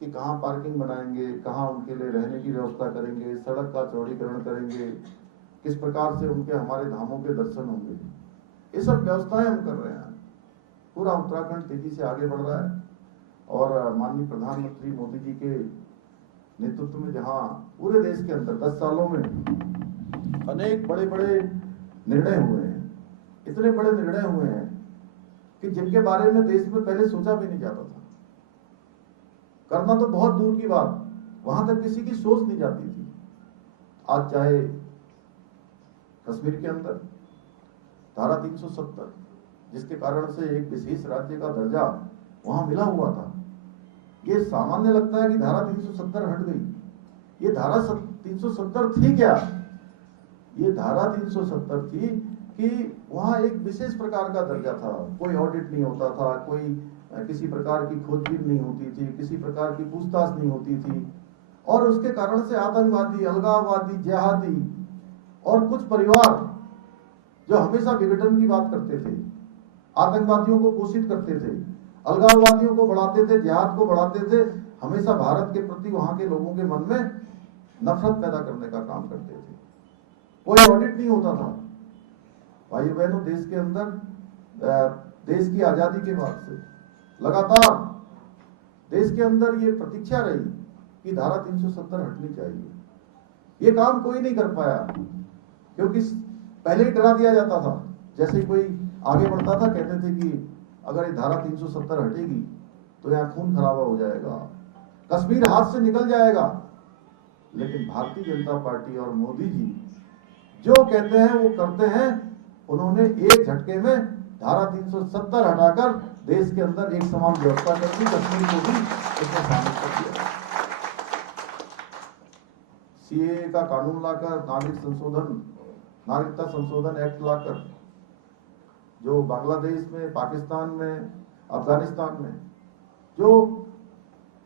कि कहाँ पार्किंग बनाएंगे, कहाँ उनके लिए रहने की व्यवस्था करेंगे, सड़क का चौड़ीकरण करेंगे, किस प्रकार से उनके हमारे धामों के दर्शन होंगे। ये सब व्यवस्थाएं हम कर रहे हैं। पूरा उत्तराखंड तेजी से आगे बढ़ रहा है। और माननीय प्रधानमंत्री मोदी जी के नेतृत्व में जहाँ पूरे देश के अंदर 10 सालों में अनेक बड़े बड़े निर्णय हुए हैं, इतने बड़े निर्णय हुए हैं कि जिनके बारे में देश में पहले सोचा भी नहीं जाता था। करना तो बहुत दूर की बात, वहां तक किसी की सोच नहीं जाती थी। आज चाहे कश्मीर के अंदर धारा 370, जिसके कारण से एक विशेष राज्य का दर्जा वहां मिला हुआ था, ये सामान्य लगता है कि धारा 370 हट गई। ये धारा 370 थी क्या? ये धारा 370 थी कि वहां एक विशेष प्रकार का दर्जा था, कोई ऑडिट नहीं होता था, कोई किसी प्रकार की खोजबीन नहीं होती थी, किसी प्रकार की पूछताछ नहीं होती थी, और उसके कारण से आतंकवादी, अलगाववादी, जिहादी और कुछ परिवार जो हमेशा विघटन की बात करते थे, आतंकवादियों को पोषित करते थे, अलगाववादियों को बढ़ाते थे, जिहाद को बढ़ाते थे, हमेशा भारत के प्रति वहां के लोगों के मन में नफरत पैदा करने का काम करते थे। कोई ऑडिट नहीं होता था। भाई बहनों, देश के अंदर देश की आजादी के बाद से लगातार देश के अंदर ये प्रतीक्षा रही कि धारा 370 हटनी चाहिए। ये काम कोई नहीं कर पाया, क्योंकि पहले ही डरा दिया जाता था। जैसे कोई आगे बढ़ता था, कहते थे कि अगर ये धारा 370 हटेगी तो यहाँ खून खराबा हो जाएगा, कश्मीर हाथ से निकल जाएगा। लेकिन भारतीय जनता पार्टी और मोदी जी जो कहते हैं वो करते हैं। उन्होंने एक झटके में धारा 370 हटाकर देश के अंदर एक समान व्यवस्था कर दी, कश्मीर को भी इसमें शामिल कर दिया। सीएए का कानून लाकर, नागरिकता संशोधन एक्ट लाकर, जो बांग्लादेश में, पाकिस्तान में, अफगानिस्तान में जो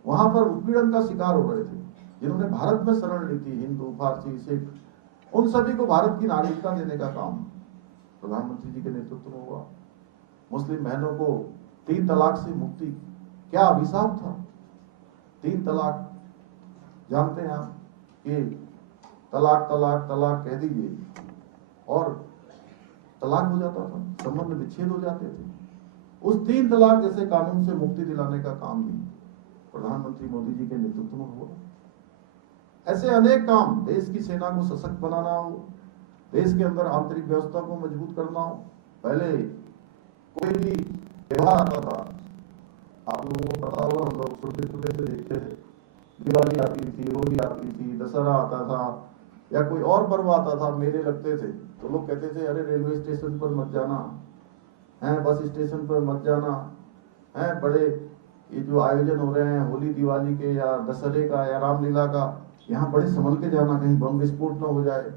वहां पर उत्पीड़न का शिकार हो रहे थे, जिन्होंने भारत में शरण ली थी, हिंदू, फारसी, सिख, उन सभी को भारत की नागरिकता देने का काम प्रधानमंत्री जी के नेतृत्व में हुआ। मुस्लिम बहनों को 3 तलाक से मुक्ति, क्या अभिशाप था। 3 तलाक जानते हैं आप कि तलाक तलाक तलाक कह दीजिए और तलाक हो जाता था, संबंध विच्छेद हो जाते थे। उस 3 तलाक जैसे कानून से मुक्ति दिलाने का काम भी प्रधानमंत्री मोदी जी के नेतृत्व में हुआ। ऐसे अनेक काम, देश की सेना को सशक्त बनाना हो, देश के अंदर आंतरिक व्यवस्था को मजबूत करना हो। पहले कोई भी त्योहार आता था, आप लोगों को पता होगा, हम लोग छोटे छोटे से देखते थे, दिवाली आती थी, होली आती थी, दशहरा आता था या कोई और पर्व आता था, मेले लगते थे, तो लोग कहते थे अरे रेलवे स्टेशन पर मत जाना है, बस स्टेशन पर मत जाना है, बड़े ये जो आयोजन हो रहे हैं होली दिवाली के या दशहरे का या रामलीला का, यहाँ बड़े संभल के जाना, कहीं बम विस्फोट ना हो जाए,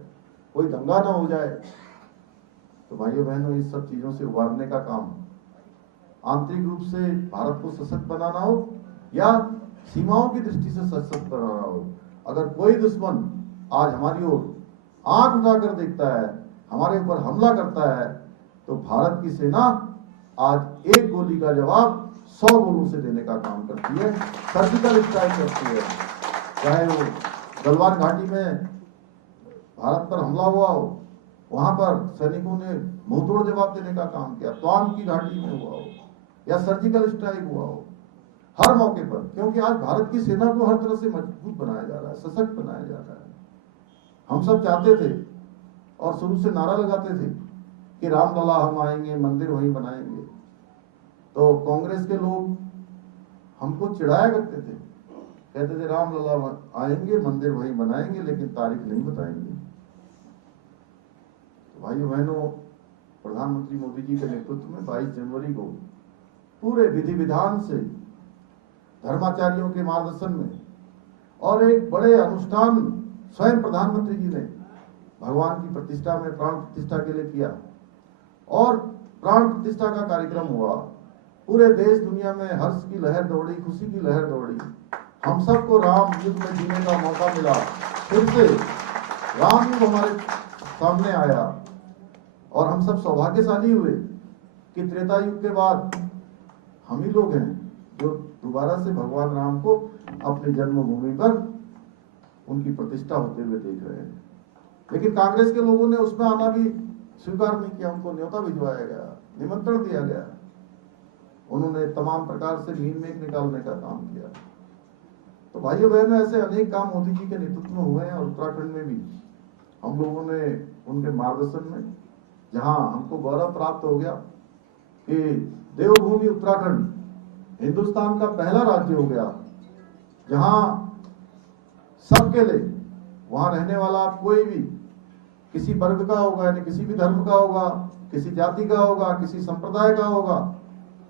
कोई दंगा ना हो जाए। तो भाइयों बहनों, इस सब चीजों से उबारने का काम, आंतरिक रूप से भारत को सशक्त बनाना हो या सीमाओं की दृष्टि से सशक्त बनाना हो। अगर कोई दुश्मन आज हमारी ओर आंख उठाकर देखता है, हमारे ऊपर हमला करता है, तो भारत की सेना आज एक गोली का जवाब 100 गोलों से देने का काम करती है, सर्जिकल स्ट्राइक करती है। चाहे वो गलवान घाटी में भारत पर हमला हुआ हो, वहां पर सैनिकों ने मुंहतोड़ जवाब देने का काम किया, त्वान की घाटी में हुआ हो या सर्जिकल स्ट्राइक हुआ हो, हर मौके पर, क्योंकि आज भारत की सेना को हर तरह से मजबूत बनाया जा रहा है, सशक्त बनाया जा रहा है। हम सब चाहते थे और शुरू से नारा लगाते थे कि रामलला हम आएंगे, मंदिर वहीं बनाएंगे। तो कांग्रेस के लोग हमको चिढ़ाया करते थे, कहते थे रामलला आएंगे, मंदिर वहीं बनाएंगे, लेकिन तारीख नहीं बताएंगे। तो भाइयों बहनों, प्रधानमंत्री मोदी जी के नेतृत्व में 22 जनवरी को पूरे विधि विधान से, धर्माचार्यों के मार्गदर्शन में और एक बड़े अनुष्ठान स्वयं प्रधानमंत्री जी ने भगवान की प्रतिष्ठा में प्राण प्रतिष्ठा के लिए किया और प्राण प्रतिष्ठा का कार्यक्रम हुआ। पूरे देश दुनिया में हर्ष की लहर दौड़ी, खुशी की लहर दौड़ी। हम सबको राम युग में जीने का मौका मिला, फिर से राम युग हमारे सामने आया और हम सब सौभाग्यशाली हुए कि त्रेता युग के बाद हम ही लोग हैं जो दोबारा से भगवान राम को अपनी जन्मभूमि पर उनकी प्रतिष्ठा होते हुए देख रहे हैं। लेकिन कांग्रेस के लोगों ने उसमें आना भी स्वीकार नहीं किया, उनको न्योता भिजवाया गया, निमंत्रण दिया गया, उन्होंने तमाम प्रकार से मीन मेघ निकालने का काम किया। तो भाइयों बहनों, ऐसे अनेक काम मोदी जी के नेतृत्व में हुए हैं और उत्तराखंड में भी हम लोगों ने उनके मार्गदर्शन में, जहां हमको गौरव प्राप्त हो गया कि देवभूमि उत्तराखंड हिंदुस्तान का पहला राज्य हो गया जहां सबके लिए, वहां रहने वाला कोई भी किसी वर्ग का होगा, यानी किसी भी धर्म का होगा, किसी जाति का होगा, किसी संप्रदाय का होगा,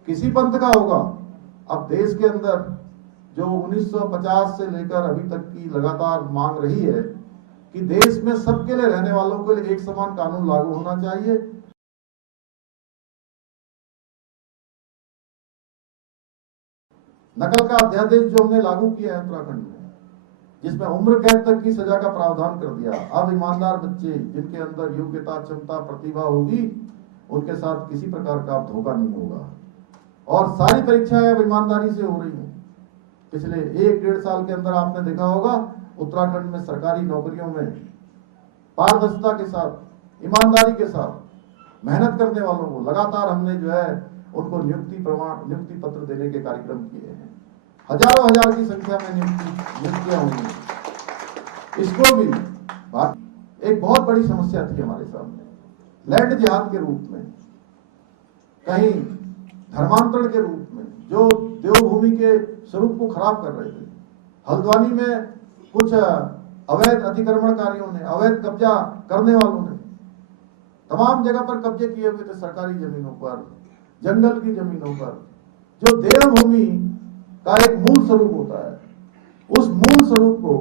किसी पंथ का होगा। अब देश के अंदर जो 1950 से लेकर अभी तक की लगातार मांग रही है कि देश में सबके लिए, रहने वालों के लिए एक समान कानून लागू होना चाहिए। नकल का अध्यादेश जो हमने लागू किया है उत्तराखंड में, जिसमें उम्र कैद तक की सजा का प्रावधान कर दिया। अब ईमानदार बच्चे जिनके अंदर योग्यता, क्षमता, प्रतिभा होगी, उनके साथ किसी प्रकार का धोखा नहीं होगा और सारी परीक्षाएं अब ईमानदारी से हो रही हैं। पिछले 1-1.5 साल के अंदर आपने देखा होगा उत्तराखंड में सरकारी नौकरियों में पारदर्शिता के साथ, ईमानदारी के साथ मेहनत करने वालों को लगातार हमने जो है उनको नियुक्ति पत्र देने के कार्यक्रम किए हैं। हजारों हजार की संख्या में नियुक्तियां हुई हैं। इसको भी एक बहुत बड़ी समस्या थी हमारे सामने, लैंड जिहाद के रूप में। कहीं धर्मांतरण के रूप में जो देवभूमि के स्वरूप को खराब कर रहे थे। हल्द्वानी में कुछ अवैध अतिक्रमणकारियों ने, अवैध कब्जा करने वालों ने तमाम जगह पर कब्जे किए हुए थे, सरकारी जमीनों पर, जंगल की जमीनों पर। जो देवभूमि का एक मूल स्वरूप होता है, उस मूल स्वरूप को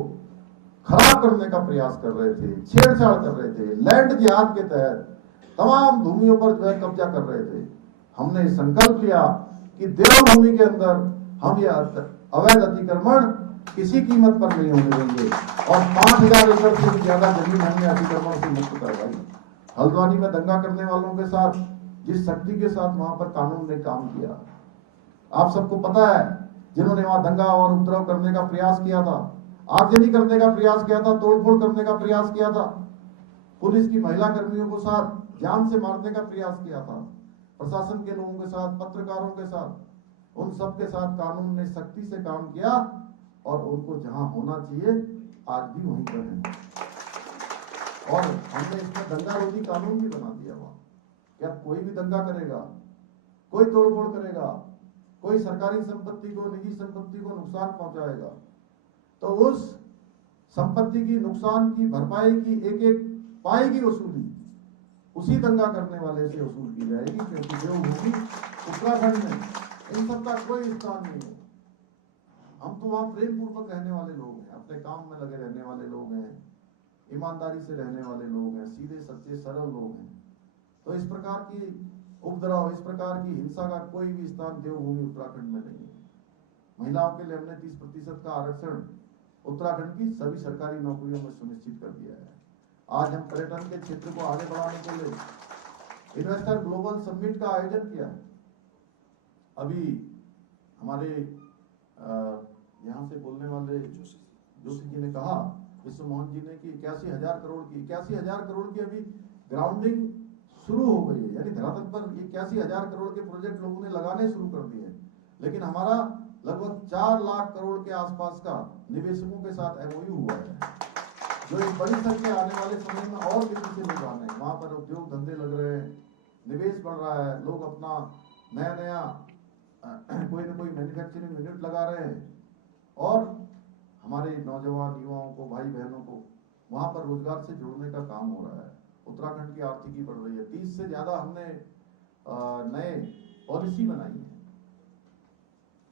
खराब करने का प्रयास कर रहे थे, छेड़छाड़ कर रहे थे, लैंड जिहाद के तहत तमाम भूमियों पर जो है कब्जा कर रहे थे। हमने संकल्प लिया कि देवभूमि के अंदर हम ये अवैध अतिक्रमण किसी कीमत पर नहीं होने देंगे और 5000 एकड़ से भी ज्यादा जमीन हमने अतिक्रमण से मुक्त करवाई। हल्द्वानी में दंगा करने वालों के साथ जिस शक्ति के साथ वहां पर कानून ने काम किया, आप सबको पता है। जिन्होंने वहां दंगा और उपद्रव करने का प्रयास किया था, आगजनी करने का प्रयास किया था, तोड़फोड़ करने का प्रयास किया था, पुलिस की महिला कर्मियों को साथ जान से मारने का प्रयास किया था, प्रशासन के लोगों के साथ, पत्रकारों के साथ, उन सब के साथ कानून ने सख्ती से काम किया और उनको जहां होना चाहिए आज भी वहीं पर है। और हमने इसमें दंगा रोधी कानून भी बना दिया वहां कि अब कोई भी दंगा करेगा, कोई तोड़फोड़ करेगा, कोई सरकारी संपत्ति को, निजी संपत्ति को नुकसान पहुंचाएगा तो उस संपत्ति की नुकसान की भरपाई की एक एक पाई की वसूली उसी दंगा करने वाले से वसूल की जाएगी, क्योंकि देवभूमि उत्तराखंड में इन सब का कोई स्थान नहीं है। हम तो वहां प्रेम पूर्वक रहने वाले लोग हैं, अपने काम में लगे रहने वाले लोग हैं, ईमानदारी से रहने वाले लोग हैं, सीधे सच्चे सरल लोग हैं। तो इस प्रकार की उपद्रव, इस प्रकार की हिंसा का कोई भी स्थान देवभूमि उत्तराखंड में नहीं है। महिलाओं के लिए हमने 30% का आरक्षण उत्तराखंड की सभी सरकारी नौकरियों में सुनिश्चित कर दिया है। आज हम पर्यटन के क्षेत्र को आगे बढ़ाने के लिए इन्वेस्टर ग्लोबल समिट का आयोजन किया। अभी हमारे यहाँ से बोलने वाले जोशी जी ने कहा, विश्व मोहन जी ने कि 81,000 करोड़ की अभी ग्राउंडिंग शुरू हो गई है, यानी धरातल पर ये 81,000 करोड़ के प्रोजेक्ट लोगों ने लगाने शुरू कर दिए हैं। लेकिन हमारा लगभग 4 लाख करोड़ के आसपास का निवेशकों के साथ एमओयू हुआ है, जो एक बड़ी संख्या आने वाले समय में और तेजी से लोग आने हैं। वहां पर उद्योग धंधे लग रहे हैं, निवेश बढ़ रहा है, लोग अपना नया कोई ना कोई मैन्युफैक्चरिंग यूनिट लगा रहे हैं और हमारे नौजवान युवाओं को, भाई बहनों को वहां पर रोजगार से जोड़ने का काम हो रहा है। उत्तराखंड की आर्थिकी बढ़ रही है। 30 से ज्यादा हमने नए पॉलिसी बनाई है,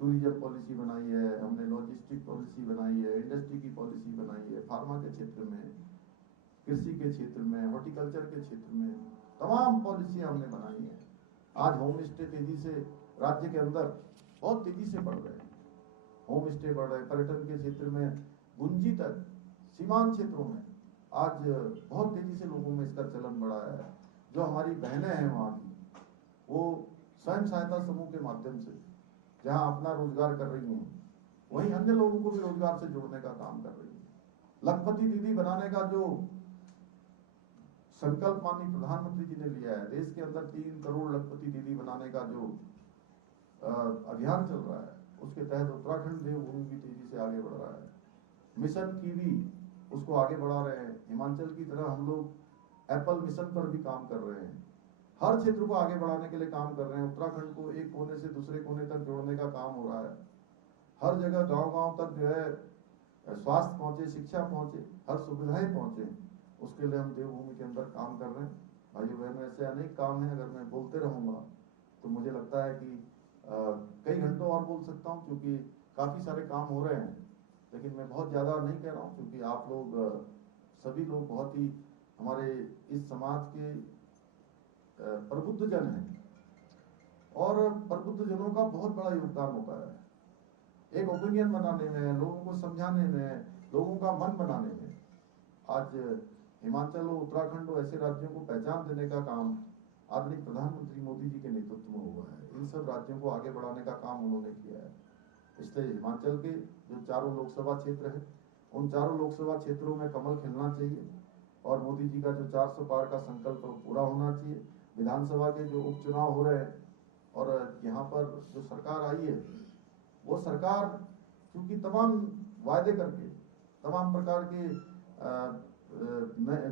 टूरिज्म पॉलिसी बनाई है, हमने लॉजिस्टिक पॉलिसी बनाई है, इंडस्ट्री की पॉलिसी बनाई है, फार्मा के क्षेत्र में, कृषि के क्षेत्र में, हॉर्टिकल्चर के क्षेत्र में तमाम पॉलिसियां हमने बनाई है। आज होम स्टे तेजी से राज्य के अंदर बहुत तेजी से बढ़ रहे हैं, होम स्टे बढ़ रहे हैं। पर्यटन के क्षेत्र में गुंजी तक सीमांत क्षेत्रों में आज बहुत तेजी से लोगों में इसका चलन बढ़ा है। जो हमारी बहनें हैं वहाँ की, वो स्वयं सहायता समूह के माध्यम से जहाँ अपना रोजगार कर रही हैं, वहीं अन्य लोगों को भी रोजगार से जोड़ने का काम कर रही है। लखपति दीदी बनाने का जो संकल्प माननीय प्रधानमंत्री जी ने लिया है, देश के अंदर 3 करोड़ लखपति दीदी बनाने का जो अभियान चल रहा है, उसके तहत उत्तराखंड देवभूमि भी तेजी से आगे बढ़ रहा है। मिशन कीवी उसको आगे बढ़ा रहे हैं। हिमाचल की तरह हम लोग एप्पल मिशन पर भी काम कर रहे हैं। हर क्षेत्र को आगे बढ़ाने के लिए काम कर रहे हैं। उत्तराखंड को एक कोने से दूसरे कोने तक जोड़ने का काम हो रहा है। हर जगह गांव-गांव तक जो है स्वास्थ्य पहुंचे, शिक्षा पहुंचे, हर सुविधाएं पहुंचे, उसके लिए हम देवभूमि के अंदर काम कर रहे हैं। भाइयों बहनों, ऐसे अनेक काम है, अगर मैं बोलते रहूंगा तो मुझे लगता है कि कई घंटों और बोल सकता हूं, क्योंकि काफी सारे काम हो रहे हैं। लेकिन मैं बहुत ज्यादा नहीं कह रहा हूं, क्योंकि आप लोग सभी लोग बहुत ही हमारे इस समाज के प्रबुद्ध जन हैं और प्रबुद्ध जनों का बहुत बड़ा योगदान होता है एक ओपिनियन बनाने में, लोगों को समझाने में, लोगों का मन बनाने में। आज हिमाचल और उत्तराखंड और ऐसे राज्यों को पहचान देने का काम आदरणीय प्रधानमंत्री मोदी जी के नेतृत्व में हुआ है। इन सब राज्यों को आगे बढ़ाने का काम उन्होंने किया है। इसलिए हिमाचल के जो 4 लोकसभा क्षेत्र है, उन 4 लोकसभा क्षेत्रों में कमल खिलना चाहिए और मोदी जी का जो 400 पार का संकल्प पूरा होना चाहिए। विधानसभा के जो उपचुनाव हो रहे हैं और यहाँ पर जो सरकार आई है, वो सरकार क्योंकि तमाम वायदे करके, तमाम प्रकार के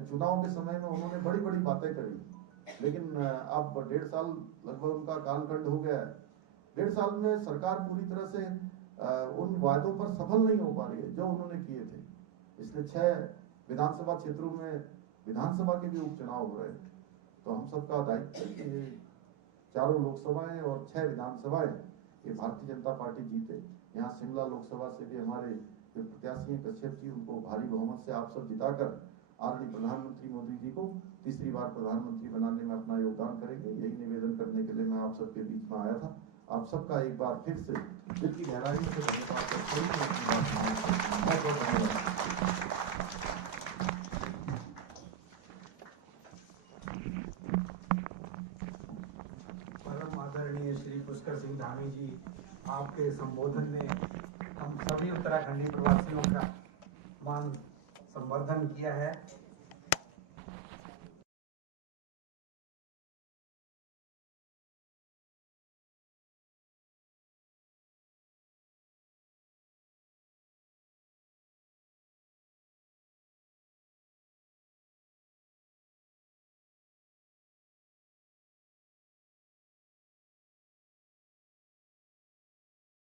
चुनाव के समय में उन्होंने बड़ी बड़ी बातें करी, लेकिन अब 1.5 साल लगभग उनका कालखंड हो गया है। 1.5 साल में सरकार पूरी तरह से उन वायदों पर सफल नहीं हो पा रही है जो उन्होंने किए थे। इसलिए 6 विधानसभा क्षेत्रों में विधानसभा के भी उपचुनाव हो रहे हैं, तो हम सबका दायित्व है कि ये 4 लोकसभाएं और 6 विधानसभाएं ये भारतीय जनता पार्टी जीते। यहाँ शिमला लोकसभा से भी हमारे जो प्रत्याशी हैं कश्यप जी, उनको भारी बहुमत से आप सब जिताकर आदरणीय प्रधानमंत्री मोदी जी को तीसरी बार प्रधानमंत्री बनाने में अपना योगदान करेंगे। यही निवेदन करने के लिए मैं आप सबके बीच में आया था। आप सबका एक बार फिर से दिल की गहराई से धन्यवाद करता हूं। बहुत बहुत धन्यवाद। परम आदरणीय श्री पुष्कर सिंह धामी जी, आपके संबोधन ने हम सभी उत्तराखंडी प्रवासियों का मान संवर्धन किया है।